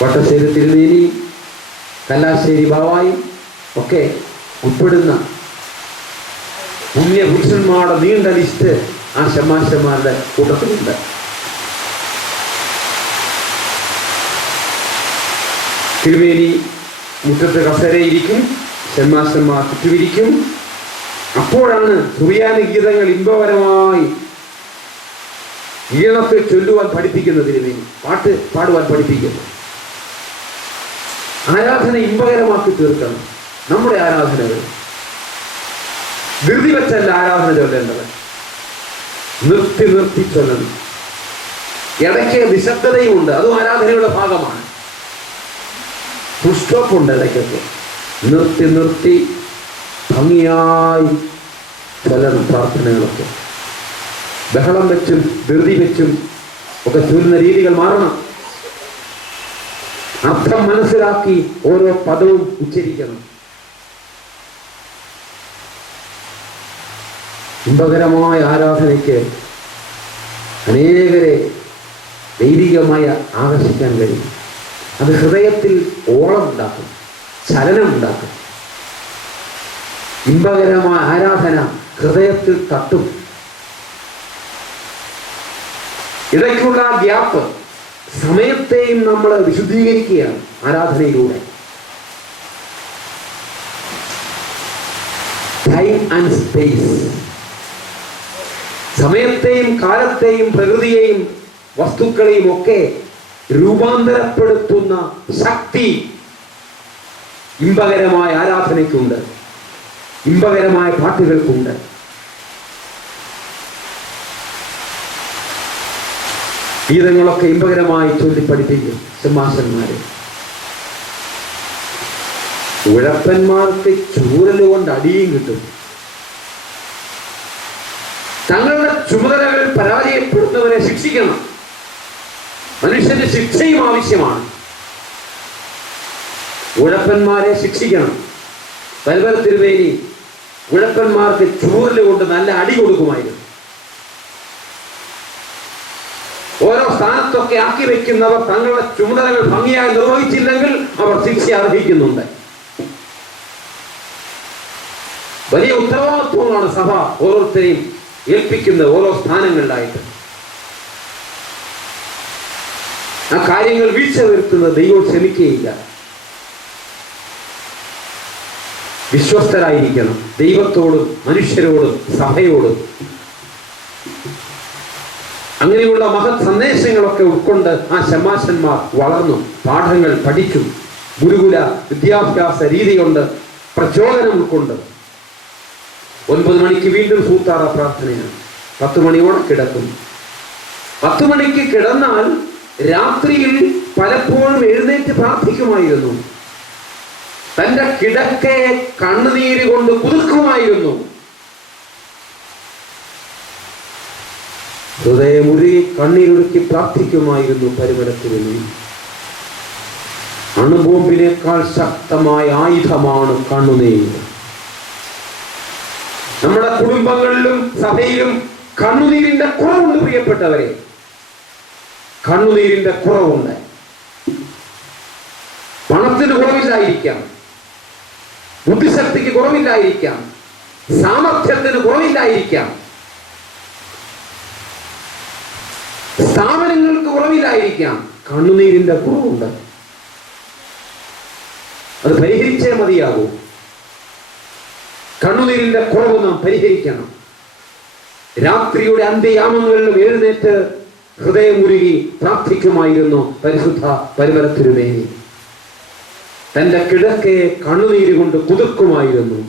വട്ടശ്ശേരി തിരുമേനി, കല്ലാശ്ശേരി ബാവായും ഒക്കെ ഉൾപ്പെടുന്ന പുണ്യപുരുഷന്മാരുടെ നീണ്ട ലിസ്റ്റ് ആ ഷമാശന്മാരുടെ കൂട്ടത്തിലുണ്ട്. തിരുമേനി മുറ്റത്ത് കസേരയിരിക്കും, ഷന്മാശന്മാർ ചുറ്റുമിരിക്കും. അപ്പോഴാണ് സുറിയാനി ഗീതങ്ങൾ ഇമ്പകരമായി ഈണത്തിൽ ചൊല്ലുവാൻ പഠിപ്പിക്കുന്നത്. തിരുമേനി പാട്ട് പാടുവാൻ പഠിപ്പിക്കുന്നു. ആരാധന ഇമ്പകരമാക്കി തീർക്കണം. നമ്മുടെ ആരാധനകൾ ധൃതി വെച്ചല്ല ആരാധന ചൊല്ലേണ്ടത്, നിർത്തി നിർത്തി ചൊല്ലണം. ഇടയ്ക്ക് നിശബ്ദതയുമുണ്ട്, അതും ആരാധനയുടെ ഭാഗമാണ്. പുഷ്ടപ്പുണ്ട് ഇടയ്ക്കൊക്കെ. നിർത്തി നിർത്തി ഭംഗിയായി ചൊല്ലണം പ്രാർത്ഥനകളൊക്കെ. ബഹളം വെച്ചും ധൃതി വെച്ചും ഒക്കെ ചൊല്ലുന്ന രീതികൾ മാറണം. അർത്ഥം മനസ്സിലാക്കി ഓരോ പദവും ഉച്ചരിക്കണം. ഇമ്പകരമായ ആരാധനയ്ക്ക് അനേകരെ ദൈവികമായി ആകർഷിക്കാൻ കഴിയും. അത് ഹൃദയത്തിൽ ഓളം ഉണ്ടാക്കും, ചലനം ഉണ്ടാക്കും. ഇമ്പകരമായ ആരാധന ഹൃദയത്തിൽ തട്ടും. ഇടയ്ക്കുള്ള ഗ്യാപ്പ്, സമയത്തെയും നമ്മൾ വിശുദ്ധീകരിക്കുകയാണ് ആരാധനയിലൂടെ. ടൈം ആൻഡ് സ്പേസ്, സമയത്തെയും കാലത്തെയും പ്രകൃതിയെയും വസ്തുക്കളെയും ഒക്കെ രൂപാന്തരപ്പെടുത്തുന്ന ശക്തി ഇമ്പകരമായ ആരാധനയ്ക്കുണ്ട്, ഇമ്പകരമായ പാട്ടുകൾക്കുണ്ട്. ഗീതങ്ങളൊക്കെ ഇമ്പകരമായി ചൊല്ലി പഠിപ്പിക്കും ശമാശന്മാര്. ഉഴപ്പന്മാർക്ക് ചൂരല് കൊണ്ട് അടിയും കിട്ടും. തങ്ങളുടെ ചുമതലകൾ പരാജയപ്പെടുന്നവരെ ശിക്ഷിക്കണം. മനുഷ്യന്റെ ശിക്ഷയും ആവശ്യമാണ്. ഉഴപ്പന്മാരെ ശിക്ഷിക്കണം. പൽവൽ തിരുമേനി ഉഴപ്പന്മാർക്ക് ചൂരല് കൊണ്ട് നല്ല അടി കൊടുക്കുമായിരുന്നു. ഓരോ സ്ഥാനത്തൊക്കെ ആക്കി വെക്കുന്നവർ തങ്ങളുടെ ചുമതലകൾ ഭംഗിയായി നിർവഹിച്ചില്ലെങ്കിൽ അവർ ശിക്ഷ അർഹിക്കുന്നുണ്ട്. വലിയ ഉത്തരവാദിത്വമാണ് സഭ ഓരോരുത്തരെയും ഏൽപ്പിക്കുന്നത്, ഓരോ സ്ഥാനങ്ങളിലായിട്ട്. ആ കാര്യങ്ങൾ വീഴ്ച വരുത്തുന്നത് ദൈവം ക്ഷമിക്കുകയില്ല. വിശ്വസ്തരായിരിക്കണം ദൈവത്തോടും മനുഷ്യരോടും സഭയോടും. അങ്ങനെയുള്ള മഹത് സന്ദേശങ്ങളൊക്കെ ഉൾക്കൊണ്ട് ആ ശമാശന്മാർ വളർന്നു, പാഠങ്ങൾ പഠിച്ചു. ഗുരുകുല വിദ്യാഭ്യാസ രീതി കൊണ്ട് പ്രചോദനം ഉൾക്കൊണ്ട് 9 മണിക്ക് വീണ്ടും സൂത്താറ പ്രാർത്ഥനയാണ്. 10 മണിയോടെ കിടക്കും. 10 മണിക്ക് കിടന്നാൽ രാത്രിയിൽ പലപ്പോഴും എഴുന്നേറ്റ് പ്രാർത്ഥിക്കുമായിരുന്നു. തന്റെ കിടക്കയെ കണ്ണുനീര് കൊണ്ട് കുതിർക്കുമായിരുന്നു. ഹൃദയമുരുകി കണ്ണീരൊഴുക്കി പ്രാർത്ഥിക്കുമായിരുന്നു പരിമളത്തിന്. അണുബോംബിനേക്കാൾ ശക്തമായ ആയുധമാണ് കണ്ണുനീർ. നമ്മുടെ കുടുംബങ്ങളിലും സഭയിലും കണ്ണുനീരിന്റെ കുറവുണ്ട് പ്രിയപ്പെട്ടവരെ. കണ്ണുനീരിന്റെ കുറവുണ്ട്. പണത്തിന് കുറവില്ലായിരിക്കാം, ബുദ്ധിശക്തിക്ക് കുറവില്ലായിരിക്കാം, സാമർഥ്യത്തിന് കുറവില്ലായിരിക്കാം, സ്ഥാപനങ്ങൾക്ക് കുറവില്ലായിരിക്കാം, കണ്ണുനീരിന്റെ കുറവുണ്ട്. അത് പരിഹരിച്ചേ മതിയാകൂ. കണ്ണുനീരിന്റെ കുറവ് നാം പരിഹരിക്കണം. രാത്രിയുടെ അന്ത്യയാമങ്ങളിലും എഴുന്നേറ്റ് ഹൃദയമുരുകി പ്രാർത്ഥിക്കുമായിരുന്നു പരിശുദ്ധ പരിമല തിരുമേനി. തന്റെ കിടക്കയെ കണ്ണുനീര് കൊണ്ട് കുതിർക്കുമായിരുന്നു.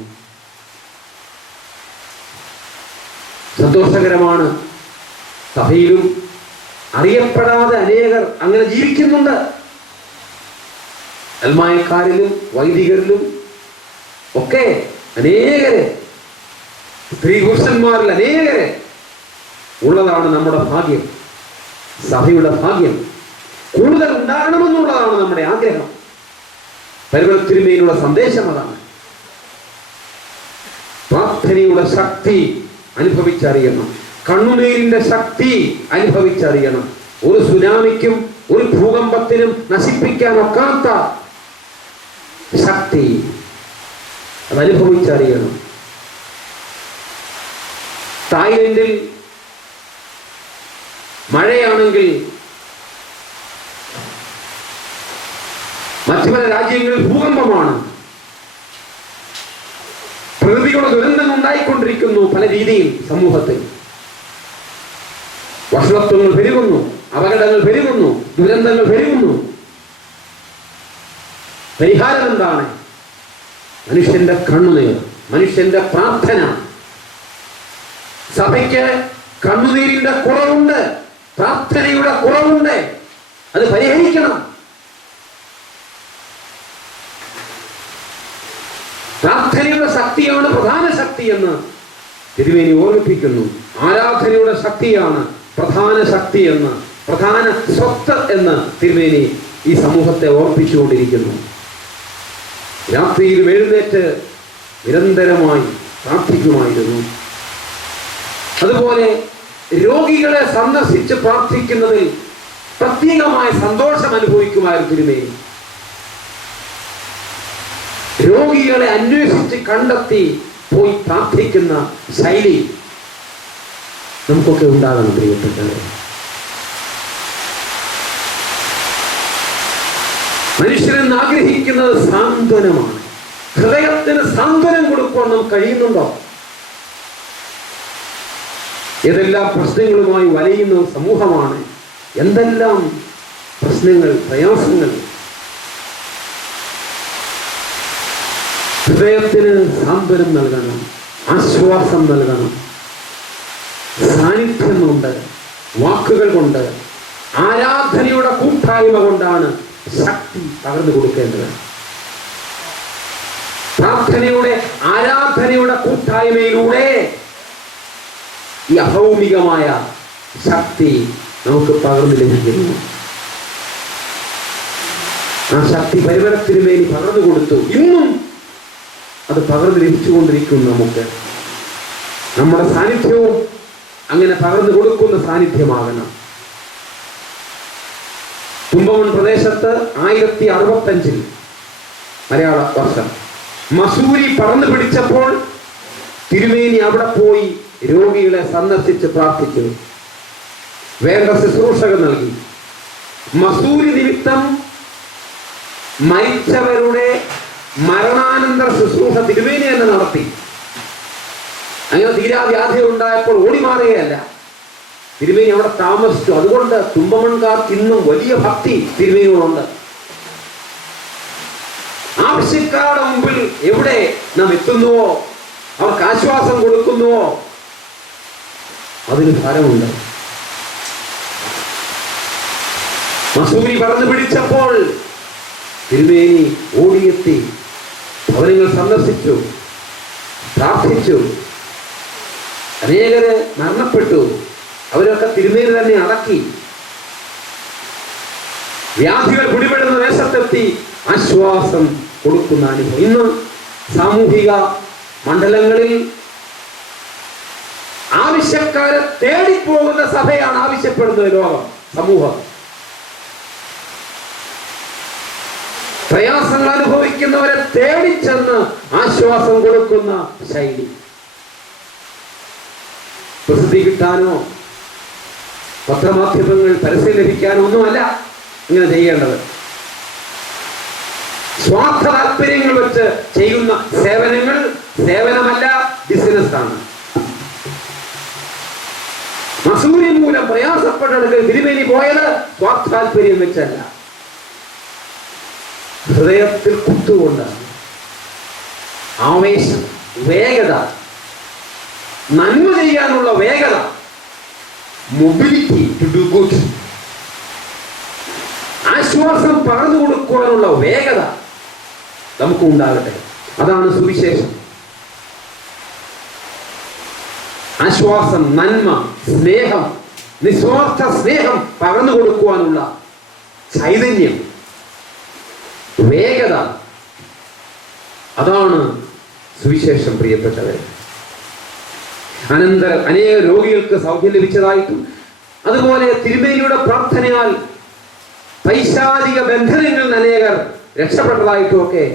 സന്തോഷകരമാണ്, സഭയിലും അറിയപ്പെടാതെ അനേകർ അങ്ങനെ ജീവിക്കുന്നുണ്ട്. അൽമായക്കാരിലും വൈദികരിലും ഒക്കെ അനേകരെ, സ്ത്രീ പുരുഷന്മാരിൽ അനേകരെ ഉള്ളതാണ് നമ്മുടെ ഭാഗ്യം, സഭയുടെ ഭാഗ്യം. കൂടുതൽ ഉണ്ടാകണമെന്നുള്ളതാണ് നമ്മുടെ ആഗ്രഹം. പരിമല തിരുമേനിയുടെ സന്ദേശം അതാണ്. പ്രാർത്ഥനയുടെ ശക്തി അനുഭവിച്ചറിയണം, കണ്ണുനീരിന്റെ ശക്തി അനുഭവിച്ചറിയണം. ഒരു സുനാമിക്കും ഒരു ഭൂകമ്പത്തിനും നശിപ്പിക്കാൻ ഒക്കാത്ത ശക്തി അതനുഭവിച്ചറിയണം. തായ്ലൻഡിൽ മഴയാണെങ്കിൽ മറ്റു പല രാജ്യങ്ങളിൽ ഭൂകമ്പമാണ്. പ്രകൃതിയുടെ ദുരന്തങ്ങൾ ഉണ്ടായിക്കൊണ്ടിരിക്കുന്നു പല രീതിയിൽ സമൂഹത്തിൽ. വഷളത്വങ്ങൾ പെരുകുന്നു, അപകടങ്ങൾ പെരുകുന്നു, ദുരന്തങ്ങൾ പെരുകുന്നു. പരിഹാരം എന്താണ്? മനുഷ്യന്റെ കണ്ണുനീർ, മനുഷ്യന്റെ പ്രാർത്ഥന. സഭയ്ക്ക് കണ്ണുനീരിന്റെ കുറവുണ്ട്, പ്രാർത്ഥനയുടെ കുറവുണ്ട്. അത് പരിഹരിക്കണം. പ്രാർത്ഥനയുടെ ശക്തിയാണ് പ്രധാന ശക്തി എന്ന് തിരുമേനി ഓർമ്മിപ്പിക്കുന്നു. ആരാധനയുടെ ശക്തിയാണ് പ്രധാന ശക്തി എന്ന്, പ്രധാന സ്വത്ത് എന്ന് തിരുമേനി ഈ സമൂഹത്തെ ഓർപ്പിച്ചുകൊണ്ടിരിക്കുന്നു. രാത്രിയിൽ എഴുന്നേറ്റ് നിരന്തരമായി പ്രാർത്ഥിക്കുമായിരുന്നു. അതുപോലെ രോഗികളെ സന്ദർശിച്ച് പ്രാർത്ഥിക്കുന്നതിൽ പ്രത്യേകമായ സന്തോഷം അനുഭവിക്കുമായിരുന്നു തിരുമേനി. രോഗികളെ അന്വേഷിച്ച് കണ്ടെത്തി പോയി പ്രാർത്ഥിക്കുന്ന ശൈലി നമുക്കൊക്കെ ഉണ്ടാകണം പ്രിയപ്പെട്ടവരെ. മനുഷ്യരെന്ന് ആഗ്രഹിക്കുന്നത് സാന്ത്വനമാണ്. ഹൃദയത്തിന് സാന്ത്വനം കൊടുക്കാൻ നമുക്ക് കഴിയുന്നുണ്ടോ? ഏതെല്ലാം പ്രശ്നങ്ങളുമായി വലയുന്ന സമൂഹമാണ്, എന്തെല്ലാം പ്രശ്നങ്ങൾ, പ്രയാസങ്ങൾ. ഹൃദയത്തിന് സാന്ത്വനം നൽകണം, ആശ്വാസം നൽകണം. സാന്നിധ്യം കൊണ്ട്, വാക്കുകൾ കൊണ്ട്, ആരാധനയുടെ കൂട്ടായ്മ കൊണ്ടാണ് ശക്തി പകർന്നു കൊടുക്കേണ്ടത്. പ്രാർത്ഥനയുടെ, ആരാധനയുടെ കൂട്ടായ്മയിലൂടെ ഈ അഭൗമികമായ ശക്തി നമുക്ക് പകർന്നു ലഭിക്കുന്നു. ആ ശക്തി പരിമല തിരുമേനി പകർന്നു കൊടുത്തു. ഇന്നും അത് പകർന്നു ലഭിച്ചുകൊണ്ടിരിക്കുന്നു. നമുക്ക് നമ്മുടെ സാന്നിധ്യവും അങ്ങനെ പകർന്നു കൊടുക്കുന്ന സാന്നിധ്യമാകണം. തുമ്പമൺ പ്രദേശത്ത് 1065 മലയാള വർഷം മസൂരി പറന്നു പിടിച്ചപ്പോൾ തിരുമേനി അവിടെ പോയി രോഗികളെ സന്ദർശിച്ച് പ്രാർത്ഥിച്ചു, വേണ്ട ശുശ്രൂഷകൾ നൽകി. മസൂരി നിമിത്തം മരിച്ചവരുടെ മരണാനന്തര ശുശ്രൂഷ തിരുമേനി തന്നെ നടത്തി. അങ്ങനെ തീരാവ്യാധി ഉണ്ടായപ്പോൾ ഓടിമാറുകയല്ല, തിരുമേനി അവിടെ താമസിച്ചു. അതുകൊണ്ട് തുമ്പമൺകാർക്ക് ഇന്നും വലിയ ഭക്തി തിരുമേനിയോടുണ്ട്. ആവശ്യക്കാരുടെ മുമ്പിൽ എവിടെ നാം എത്തുന്നുവോ, അവർക്ക് ആശ്വാസം കൊടുക്കുന്നുവോ, അതിന് ഫലമുണ്ട്. മസൂരി പറന്നു പിടിച്ചപ്പോൾ തിരുമേനി ഓടിയെത്തി, ഭവനങ്ങൾ സന്ദർശിച്ചു, പ്രാർത്ഥിച്ചു. അനേകര് മരണപ്പെട്ടു, അവരൊക്കെ തിരുമേനി തന്നെ അടക്കി. വ്യാധികൾ പിടിപെടുന്ന ദേശത്തെത്തി ആശ്വാസം കൊടുക്കുന്ന അനുഭവം. ഇന്ന് സാമൂഹിക മണ്ഡലങ്ങളിൽ ആവശ്യക്കാരെ തേടിപ്പോകുന്ന സഭയാണ് ആവശ്യപ്പെടുന്നത് ലോകം, സമൂഹം. പ്രയാസങ്ങൾ അനുഭവിക്കുന്നവരെ തേടിച്ചെന്ന് ആശ്വാസം കൊടുക്കുന്ന ശൈലി. പ്രസിദ്ധി കിട്ടാനോ പത്രമാധ്യമങ്ങൾ പരസ്യം ലഭിക്കാനോ ഒന്നുമല്ല ഇങ്ങനെ ചെയ്യേണ്ടത്. സ്വാർത്ഥ താല്പര്യങ്ങൾ വെച്ച് ചെയ്യുന്ന സേവനങ്ങൾ സേവനമല്ല, ബിസിനസ്സാണ്. മസൂരി മൂലം പ്രയാസപ്പെട്ടെടുക്കൽ തിരുമേനി പോയത് സ്വാർത്ഥാല്പര്യം വെച്ചല്ല, ഹൃദയത്തിൽ കുത്തുകൊണ്ടാണ്. ആവേശം, വേഗത, നന്മ ചെയ്യാനുള്ള വേഗത, മൊബിലിറ്റി ടു ഡു ഗുഡ്, ആശ്വാസം പറഞ്ഞു കൊടുക്കുവാനുള്ള വേഗത നമുക്ക് ഉണ്ടാകട്ടെ. അതാണ് സുവിശേഷം. ആശ്വാസം, നന്മ, സ്നേഹം, നിസ്വാർത്ഥ സ്നേഹം പകർന്നു കൊടുക്കുവാനുള്ള ചൈതന്യം, വേഗത, അതാണ് സുവിശേഷം. പ്രിയപ്പെട്ടവരെ, അനന്തരം അനേക രോഗികൾക്ക് സൗഖ്യം ലഭിച്ചതായിട്ടും അതുപോലെ തിരുമേനിയുടെ പ്രാർത്ഥനയാൽ പൈശാചിക ബന്ധനങ്ങളിൽ നിന്ന് അനേകർ രക്ഷപ്പെട്ടതായിട്ടും ഒക്കെ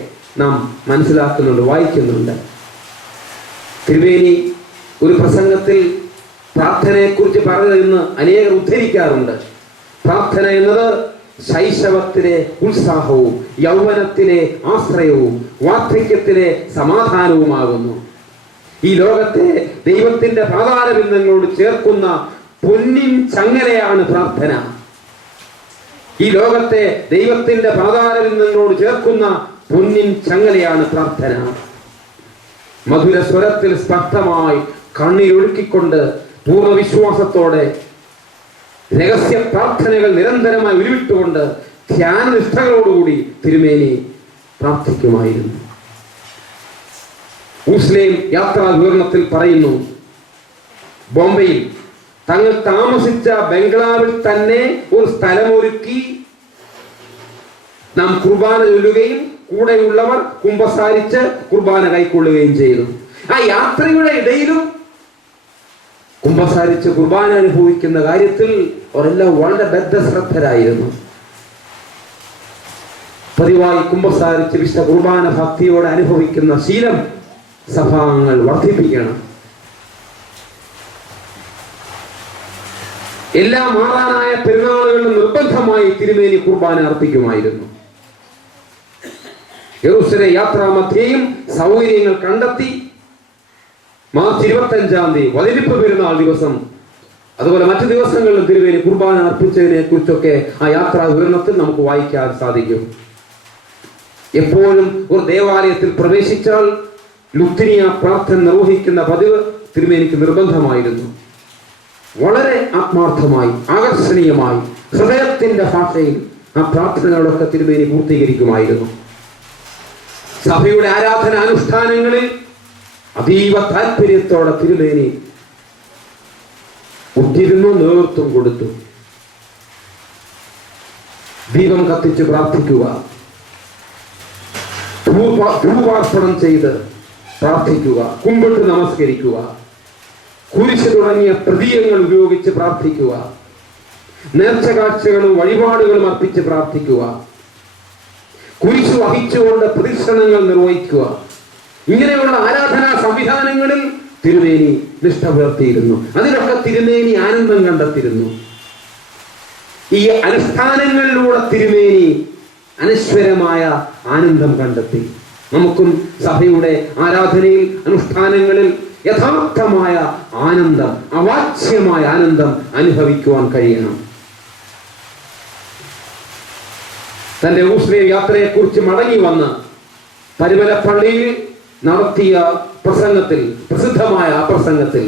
നാം മനസ്സിലാക്കുന്നുണ്ട്, വായിക്കുന്നുണ്ട്. തിരുമേനി ഒരു പ്രസംഗത്തിൽ പ്രാർത്ഥനയെക്കുറിച്ച് പറഞ്ഞതെന്ന് അനേകർ ഉദ്ധരിക്കാറുണ്ട്. പ്രാർത്ഥന എന്നത് ശൈശവത്തിലെ ഉത്സാഹവും യൗവനത്തിലെ ആശ്രയവും വാർദ്ധക്യത്തിലെ സമാധാനവുമാകുന്നു. ഈ ലോകത്തെ ദൈവത്തിന്റെ പാതാളബിന്ദങ്ങളോട് ചേർക്കുന്ന പൊന്നിൻ ചങ്ങലയാണ് പ്രാർത്ഥന. ഈ ലോകത്തെ ദൈവത്തിന്റെ പാതാളബിന്ദങ്ങളോട് ചേർക്കുന്ന പൊന്നിൻ ചങ്ങലയാണ് പ്രാർത്ഥന. മധുര സ്വരത്തിൽ സ്പഷ്ടമായി കണ്ണീരൊഴുക്കിക്കൊണ്ട് പൂർണ്ണ വിശ്വാസത്തോടെ രഹസ്യ പ്രാർത്ഥനകൾ നിരന്തരമായി ഉരുവിട്ടുകൊണ്ട് ധ്യാനനിഷ്ഠകളോടുകൂടി തിരുമേനി പ്രാർത്ഥിക്കുമായിരുന്നു. മുസ്ലിം യാത്രാ വിവരണത്തിൽ പറയുന്നു, ബോംബെയിൽ തങ്ങൾ താമസിച്ച ബംഗ്ലാവിൽ തന്നെ ഒരു സ്ഥലമൊരുക്കി നാം കുർബാന ചൊല്ലുകയും കൂടെയുള്ളവർ കുമ്പസാരിച്ച് കുർബാന കൈക്കൊള്ളുകയും ചെയ്തു. ആ യാത്രയുടെ ഇടയിലും കുമ്പസാരിച്ച് കുർബാന അനുഭവിക്കുന്ന കാര്യത്തിൽ അവരെല്ലാം വളരെ ബദ്ധശ്രദ്ധരായിരുന്നു. പതിവായി കുമ്പസാരിച്ച് വിശുദ്ധ കുർബാന ഭക്തിയോടെ അനുഭവിക്കുന്ന ശീലം സഭാംഗങ്ങൾ വർദ്ധിപ്പിക്കണം. എല്ലാ മാറാനായ പെരുന്നാളുകളിലും നിർബന്ധമായി തിരുമേനി കുർബാന അർപ്പിക്കുമായിരുന്നു. യെരൂശലേം യാത്രാ മധ്യേയും സൗകര്യങ്ങൾ കണ്ടെത്തി മാർച്ച് 25-ാം തീയതി വതിരിപ്പ് പെരുന്നാൾ ദിവസം അതുപോലെ മറ്റു ദിവസങ്ങളിലും തിരുമേനി കുർബാന അർപ്പിച്ചതിനെ കുറിച്ചൊക്കെ ആ യാത്രാ വിവരണത്തിൽ നമുക്ക് വായിക്കാൻ സാധിക്കും. എപ്പോഴും ഒരു ദേവാലയത്തിൽ പ്രവേശിച്ചാൽ ലുത്തിനിയ പ്രാർത്ഥന നിർവഹിക്കുന്ന പതിവ് തിരുമേനിക്ക് നിർബന്ധമായിരുന്നു. വളരെ ആത്മാർത്ഥമായി ആകർഷണീയമായി ഹൃദയത്തിന്റെ ഭാഷയിൽ ആ പ്രാർത്ഥനകളൊക്കെ തിരുമേനി പൂർത്തീകരിക്കുമായിരുന്നു. സഭയുടെ ആരാധന അനുഷ്ഠാനങ്ങളിൽ അതീവ താല്പര്യത്തോടെ തിരുമേനി ഉറ്റിരുന്നു, നേതൃത്വം കൊടുത്തു. ദീപം കത്തിച്ച് പ്രാർത്ഥിക്കുക, ധൂപാർപ്പണം ചെയ്ത് പ്രാർത്ഥിക്കുക, കുമ്പിട്ട് നമസ്കരിക്കുക, കുരിശ് തുടങ്ങിയ പ്രതീകങ്ങൾ ഉപയോഗിച്ച് പ്രാർത്ഥിക്കുക, നേർച്ച കാഴ്ചകളും വഴിപാടുകളും അർപ്പിച്ച് പ്രാർത്ഥിക്കുക, കുരിശ് വഹിച്ചുകൊണ്ട് പ്രദക്ഷിണങ്ങൾ നിർവഹിക്കുക. ഇങ്ങനെയുള്ള ആരാധനാ സംവിധാനങ്ങളിൽ തിരുമേനി നിഷ്ഠ പുലർത്തിയിരുന്നു. അതിലൊക്കെ തിരുമേനി ആനന്ദം കണ്ടെത്തിയിരുന്നു. ഈ അനുഷ്ഠാനങ്ങളിലൂടെ തിരുമേനി അനശ്വരമായ ആനന്ദം കണ്ടെത്തി. നമുക്കും സഭയുടെ ആരാധനയിൽ അനുഷ്ഠാനങ്ങളിൽ യഥാർത്ഥമായ ആനന്ദം, അവാച്യമായ ആനന്ദം അനുഭവിക്കുവാൻ കഴിയണം. തന്റെ ഊസ്ലേം യാത്രയെക്കുറിച്ച് മടങ്ങി വന്ന് പരിമലപ്പള്ളിയിൽ നടത്തിയ പ്രസംഗത്തിൽ, പ്രസിദ്ധമായ ആ പ്രസംഗത്തിൽ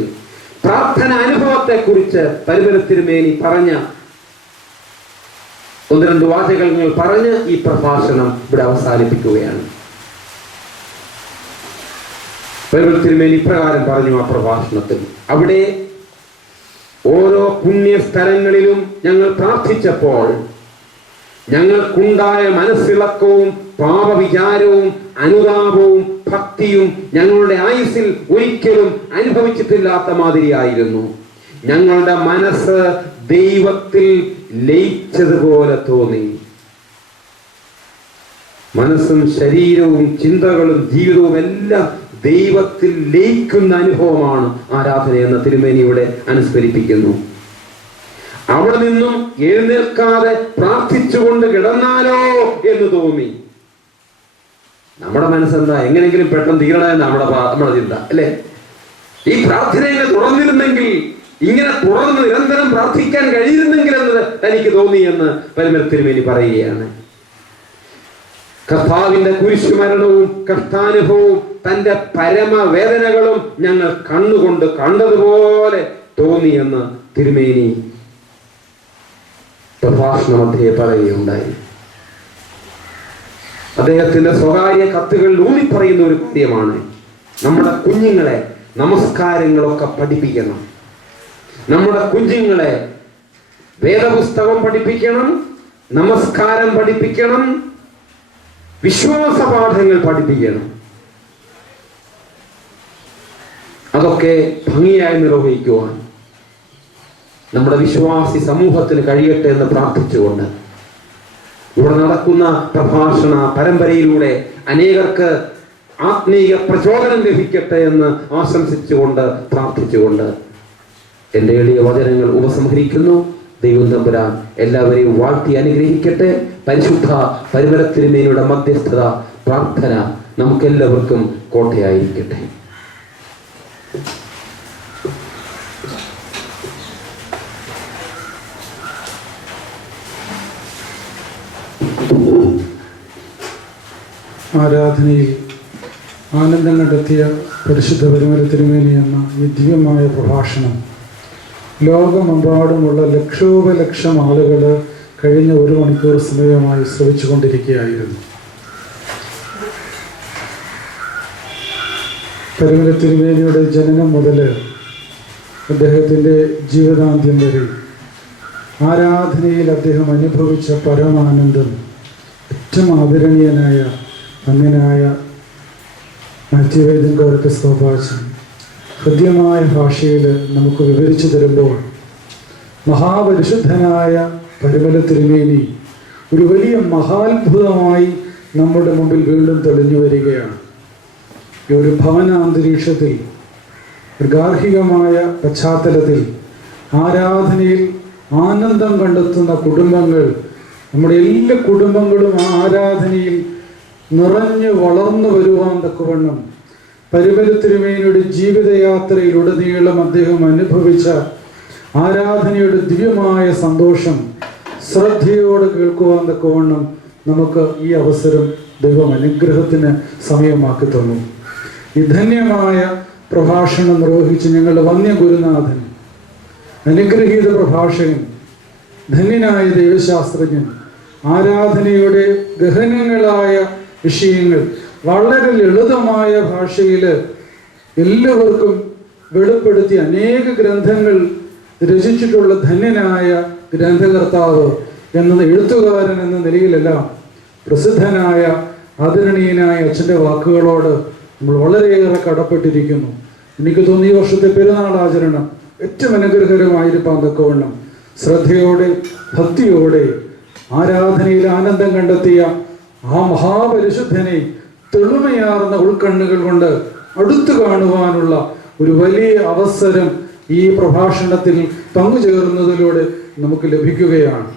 പ്രാർത്ഥന അനുഭവത്തെക്കുറിച്ച് പരിമല തിരുമേനി പറഞ്ഞ 1-2 വാചകങ്ങൾ പറഞ്ഞ് ഈ പ്രഭാഷണം ഇവിടെ അവസാനിപ്പിക്കുകയാണ്. പരിമല തിരുമേനി ഇപ്രകാരം പറഞ്ഞു ആ പ്രഭാഷണത്തിൽ: അവിടെ ഓരോ പുണ്യ സ്ഥലങ്ങളിലും ഞങ്ങൾ പ്രാർത്ഥിച്ചപ്പോൾ ഞങ്ങൾക്കുണ്ടായ മനസ്സിളക്കവും പാപവിചാരവും അനുതാപവും ഭക്തിയും ഞങ്ങളുടെ ആയുസ്സിൽ ഒരിക്കലും അനുഭവിച്ചിട്ടില്ലാത്ത മാതിരിയായിരുന്നു. ഞങ്ങളുടെ മനസ്സ് ദൈവത്തിൽ ലയിച്ചതുപോലെ തോന്നി. മനസ്സും ശരീരവും ചിന്തകളും ജീവിതവും എല്ലാം ദൈവത്തിൽ ലയിക്കുന്ന അനുഭവമാണ് ആരാധന എന്ന തിരുമേനിയുടെ അനുസ്മരിപ്പിക്കുന്നു. അവിടെ നിന്നും എഴുന്നേൽക്കാതെ പ്രാർത്ഥിച്ചുകൊണ്ട് കിടന്നാലോ എന്ന് തോന്നി. നമ്മുടെ മനസ്സെന്താ, എങ്ങനെയെങ്കിലും പെട്ടെന്ന് തീരണ നമ്മുടെ ചിന്ത അല്ലെ? ഈ പ്രാർത്ഥനയെ തുടർന്നിരുന്നെങ്കിൽ, ഇങ്ങനെ തുടർന്ന് നിരന്തരം പ്രാർത്ഥിക്കാൻ കഴിയുന്നെങ്കിൽ എന്നത് തനിക്ക് തോന്നി എന്ന് പരിമല തിരുമേനി പറയുകയാണ്. കർത്താവിന്റെ കുരിശുമരണവും കഷ്ടാനുഭവവും തന്റെ പരമവേദനകളും ഞങ്ങൾ കണ്ണുകൊണ്ട് കണ്ടതുപോലെ തോന്നിയെന്ന് തിരുമേനി പ്രഭാഷണമധ്യേ പറയുകയുണ്ടായി. അദ്ദേഹത്തിന്റെ സ്വകാര്യ കത്തുകളിൽ ഊന്നിപ്പറയുന്ന ഒരു കാര്യമാണ്, നമ്മുടെ കുഞ്ഞുങ്ങളെ നമസ്കാരങ്ങളൊക്കെ പഠിപ്പിക്കണം. നമ്മുടെ കുഞ്ഞുങ്ങളെ വേദപുസ്തകം പഠിപ്പിക്കണം, നമസ്കാരം പഠിപ്പിക്കണം, വിശ്വാസ പാഠങ്ങൾ പഠിപ്പിക്കണം. അതൊക്കെ ഭംഗിയായി നിർവഹിക്കുവാൻ നമ്മുടെ വിശ്വാസി സമൂഹത്തിന് കഴിയട്ടെ എന്ന് പ്രാർത്ഥിച്ചുകൊണ്ട് ഇവിടെ നടക്കുന്ന പ്രഭാഷണ പരമ്പരയിലൂടെ അനേകർക്ക് ആത്മീയ പ്രചോദനം ലഭിക്കട്ടെ എന്ന് ആശംസിച്ചുകൊണ്ട് പ്രാർത്ഥിച്ചുകൊണ്ട് എൻ്റെ എളിയ വചനങ്ങൾ ഉപസംഹരിക്കുന്നു. ദൈവം തമ്പുരാൻ എല്ലാവരെയും വാഴ്ത്തി അനുഗ്രഹിക്കട്ടെ. പരിശുദ്ധ പരിമല തിരുമേനിയുടെ മധ്യസ്ഥത പ്രാർത്ഥന നമുക്കെല്ലാവർക്കും കോട്ടയായിരിക്കട്ടെ. ആരാധനയിൽ ആനന്ദം കണ്ടെത്തിയ പരിശുദ്ധ പരിമല തിരുമേനി എന്ന ഈ ദിവ്യമായ പ്രഭാഷണം ലോകമെമ്പാടുമുള്ള ലക്ഷോപലക്ഷം ആളുകൾ കഴിഞ്ഞ 1 മണിക്കൂർ സമയമായി ശ്രവിച്ചുകൊണ്ടിരിക്കുകയായിരുന്നു. പരിമല തിരുമേനിയുടെ ജനനം മുതൽ അദ്ദേഹത്തിൻ്റെ ജീവിതാന്ത്യം വരെ ആരാധനയിൽ അദ്ദേഹം അനുഭവിച്ച പരമാനന്ദം ഏറ്റവും ആദരണീയനായ അങ്ങനായ മാത്യു വൈദികർ എപ്പിസ്കോപ്പാച്ചൻ ഹൃദ്യമായ ഭാഷയിൽ നമുക്ക് വിവരിച്ചു തരുമ്പോൾ മഹാപരിശുദ്ധനായ പരിമല തിരുമേനി ഒരു വലിയ മഹാത്ഭുതമായി നമ്മുടെ മുമ്പിൽ വീണ്ടും തെളിഞ്ഞു വരികയാണ്. ഈ ഒരു ഭവനാന്തരീക്ഷത്തിൽ, ഒരു ഗാർഹികമായ പശ്ചാത്തലത്തിൽ ആരാധനയിൽ ആനന്ദം കണ്ടെത്തുന്ന കുടുംബങ്ങൾ, നമ്മുടെ എല്ലാ കുടുംബങ്ങളും ആ ആരാധനയിൽ നിറഞ്ഞു വളർന്നു വരുവാൻ തക്കവണ്ണം പരിമല തിരുമേനിയുടെ ജീവിതയാത്രയിലുടനീളം അദ്ദേഹം അനുഭവിച്ച ആരാധനയുടെ ദിവ്യമായ സന്തോഷം ശ്രദ്ധയോടെ കേൾക്കുവാൻ തക്കവണ്ണം നമുക്ക് ഈ അവസരം ദൈവം അനുഗ്രഹത്തിന് സമയമാക്കി തന്നു. ഈ ധന്യമായ പ്രഭാഷണം നിർവഹിച്ച് ഞങ്ങളുടെ വന്യ ഗുരുനാഥൻ, അനുഗ്രഹീത പ്രഭാഷകൻ, ധന്യനായ ദൈവശാസ്ത്രജ്ഞൻ, ആരാധനയുടെ ഗഹനങ്ങളായ വിഷയങ്ങൾ വളരെ ലളിതമായ ഭാഷയിൽ എല്ലാവർക്കും വെളിപ്പെടുത്തി അനേക ഗ്രന്ഥങ്ങൾ രചിച്ചിട്ടുള്ള ധന്യനായ ഗ്രന്ഥകർത്താവ് എന്ന എഴുത്തുകാരൻ എന്ന നിലയിലെല്ലാം പ്രസിദ്ധനായ ആദരണീയനായ അച്ഛൻ്റെ വാക്കുകളോട് നമ്മൾ വളരെയേറെ കടപ്പെട്ടിരിക്കുന്നു. എനിക്ക് തോന്നി ഈ വർഷത്തെ പെരുന്നാൾ ആചരണം ഏറ്റവും അനുഗ്രഹകരമായിരിക്കാൻ തക്കവണ്ണം ശ്രദ്ധയോടെ ഭക്തിയോടെ ആരാധനയിൽ ആനന്ദം കണ്ടെത്തിയ ആ മഹാപരിശുദ്ധനെ തെളിമയാർന്ന ഉൾക്കണ്ണുകൾ കൊണ്ട് അടുത്തു കാണുവാനുള്ള ഒരു വലിയ അവസരം ഈ പ്രഭാഷണത്തിൽ പങ്കുചേർന്നതിലൂടെ നമുക്ക് ലഭിക്കുകയാണ്.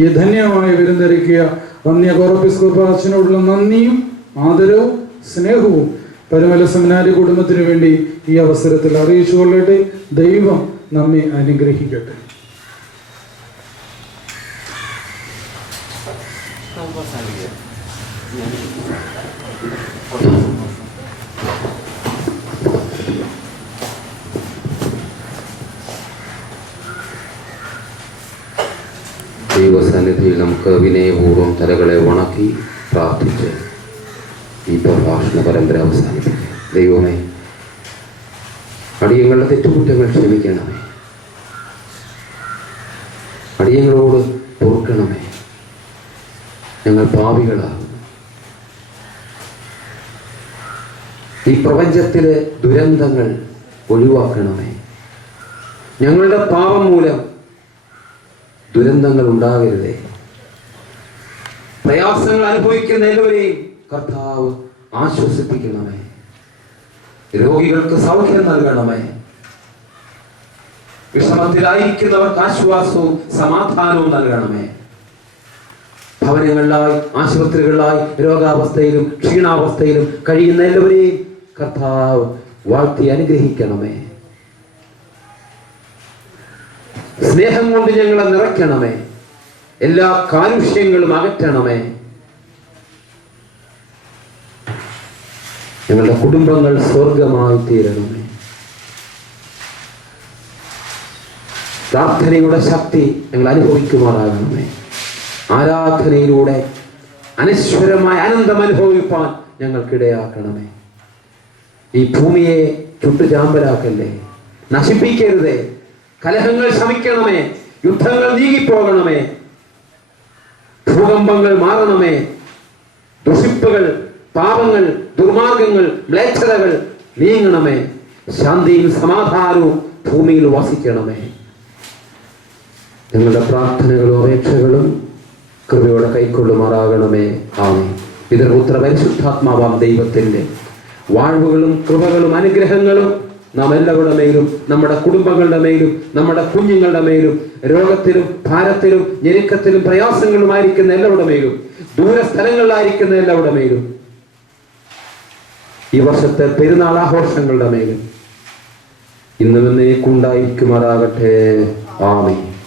ഈ ധന്യമായി വിരുന്നൊരുക്കിയ വന്യ എപ്പിസ്കോപ്പാച്ചനോടുള്ള നന്ദിയും ആദരവും സ്നേഹവും പരിമല സെമിനാരി കുടുംബത്തിനു വേണ്ടി ഈ അവസരത്തിൽ അറിയിച്ചു കൊള്ളട്ടെ. ദൈവം നമ്മെ അനുഗ്രഹിക്കട്ടെ. ദൈവസന്നിധിയിൽ നമുക്ക് വിനയപൂർവ്വം തലകളെ വണക്കി പ്രാർത്ഥിച്ച് ഈ പ്രഭാഷണ പരമ്പര അവസാനിപ്പിക്കുക. ദൈവമേ, അടിയങ്ങളുടെ തെറ്റുകുറ്റങ്ങൾ ക്ഷമിക്കണമേ, അടിയങ്ങളോട് പൊറുക്കണമേ. ഞങ്ങൾ പാപികളാകുന്നു. ഈ പ്രപഞ്ചത്തിലെ ദുരന്തങ്ങൾ ഒഴിവാക്കണമേ. ഞങ്ങളുടെ പാപം മൂലം ദുരന്തങ്ങൾ ഉണ്ടാകരുതേ. പ്രയാസങ്ങൾ അനുഭവിക്കുന്ന എല്ലാവരെയും കർത്താവ് ആശ്വസിപ്പിക്കണമേ. രോഗികൾക്ക് സൗഖ്യം നൽകണമേ. വിഷമത്തിലായിരിക്കുന്നവർക്ക് ആശ്വാസവും സമാധാനവും നൽകണമേ. ഭവനങ്ങളിലായി, ആശുപത്രികളിലായി, രോഗാവസ്ഥയിലും ക്ഷീണാവസ്ഥയിലും കഴിയുന്ന എല്ലാവരെയും കർത്താവ് വാഴ്ത്തി അനുഗ്രഹിക്കണമേ. സ്നേഹം കൊണ്ട് ഞങ്ങളെ നിറയ്ക്കണമേ. എല്ലാ കാലുഷ്യങ്ങളും അകറ്റണമേ. ഞങ്ങളുടെ കുടുംബങ്ങൾ സ്വർഗമായി തീരണമേ. പ്രാർത്ഥനയുടെ ശക്തി ഞങ്ങൾ അനുഭവിക്കുമാറാകണമേ. ആരാധനയിലൂടെ അനശ്വരമായ ആനന്ദം അനുഭവിപ്പാൻ ഞങ്ങൾക്കിടയാക്കണമേ. ഈ ഭൂമിയെ ചുട്ടുചാമ്പലാക്കല്ലേ, നശിപ്പിക്കരുതേ. കലഹങ്ങൾ ശമിക്കണമേ, യുദ്ധങ്ങൾ നീങ്ങിപ്പോകണമേ, ഭൂകമ്പങ്ങൾ മാറണമേ, ദുഷിപ്പുകൾ, പാപങ്ങൾ, ദുർമാർഗങ്ങൾ, മ്ലേച്ഛതകൾ നീങ്ങണമേ. ശാന്തിയും സമാധാനവും ഭൂമിയിൽ വസിക്കണമേ. ഞങ്ങളുടെ പ്രാർത്ഥനകളും അപേക്ഷകളും കൃപയോടെ കൈക്കൊള്ളുമാറാകണമേ. ആമേൻ. പിതൃപുത്ര പരിശുദ്ധാത്മാവാം ദൈവത്തിന്റെ വാഴ്വുകളും കൃപകളും അനുഗ്രഹങ്ങളും നാം എല്ലാവരുടെ മേലും, നമ്മുടെ കുടുംബങ്ങളുടെ മേലും, നമ്മുടെ കുഞ്ഞുങ്ങളുടെ മേലും, രോഗത്തിലും ഭാരത്തിലും ഞെരുക്കത്തിലും പ്രയാസങ്ങളുമായിരിക്കുന്ന എല്ലാവരുടെ മേലും, ദൂരസ്ഥലങ്ങളിലായിരിക്കുന്ന എല്ലാവരുടെ മേലും, ഈ വർഷത്തെ പെരുന്നാൾ ആഘോഷങ്ങളുടെ മേലും ഇന്നും എന്നേക്കും ഉണ്ടായിരിക്കുമാറാകട്ടെ. ആമേൻ.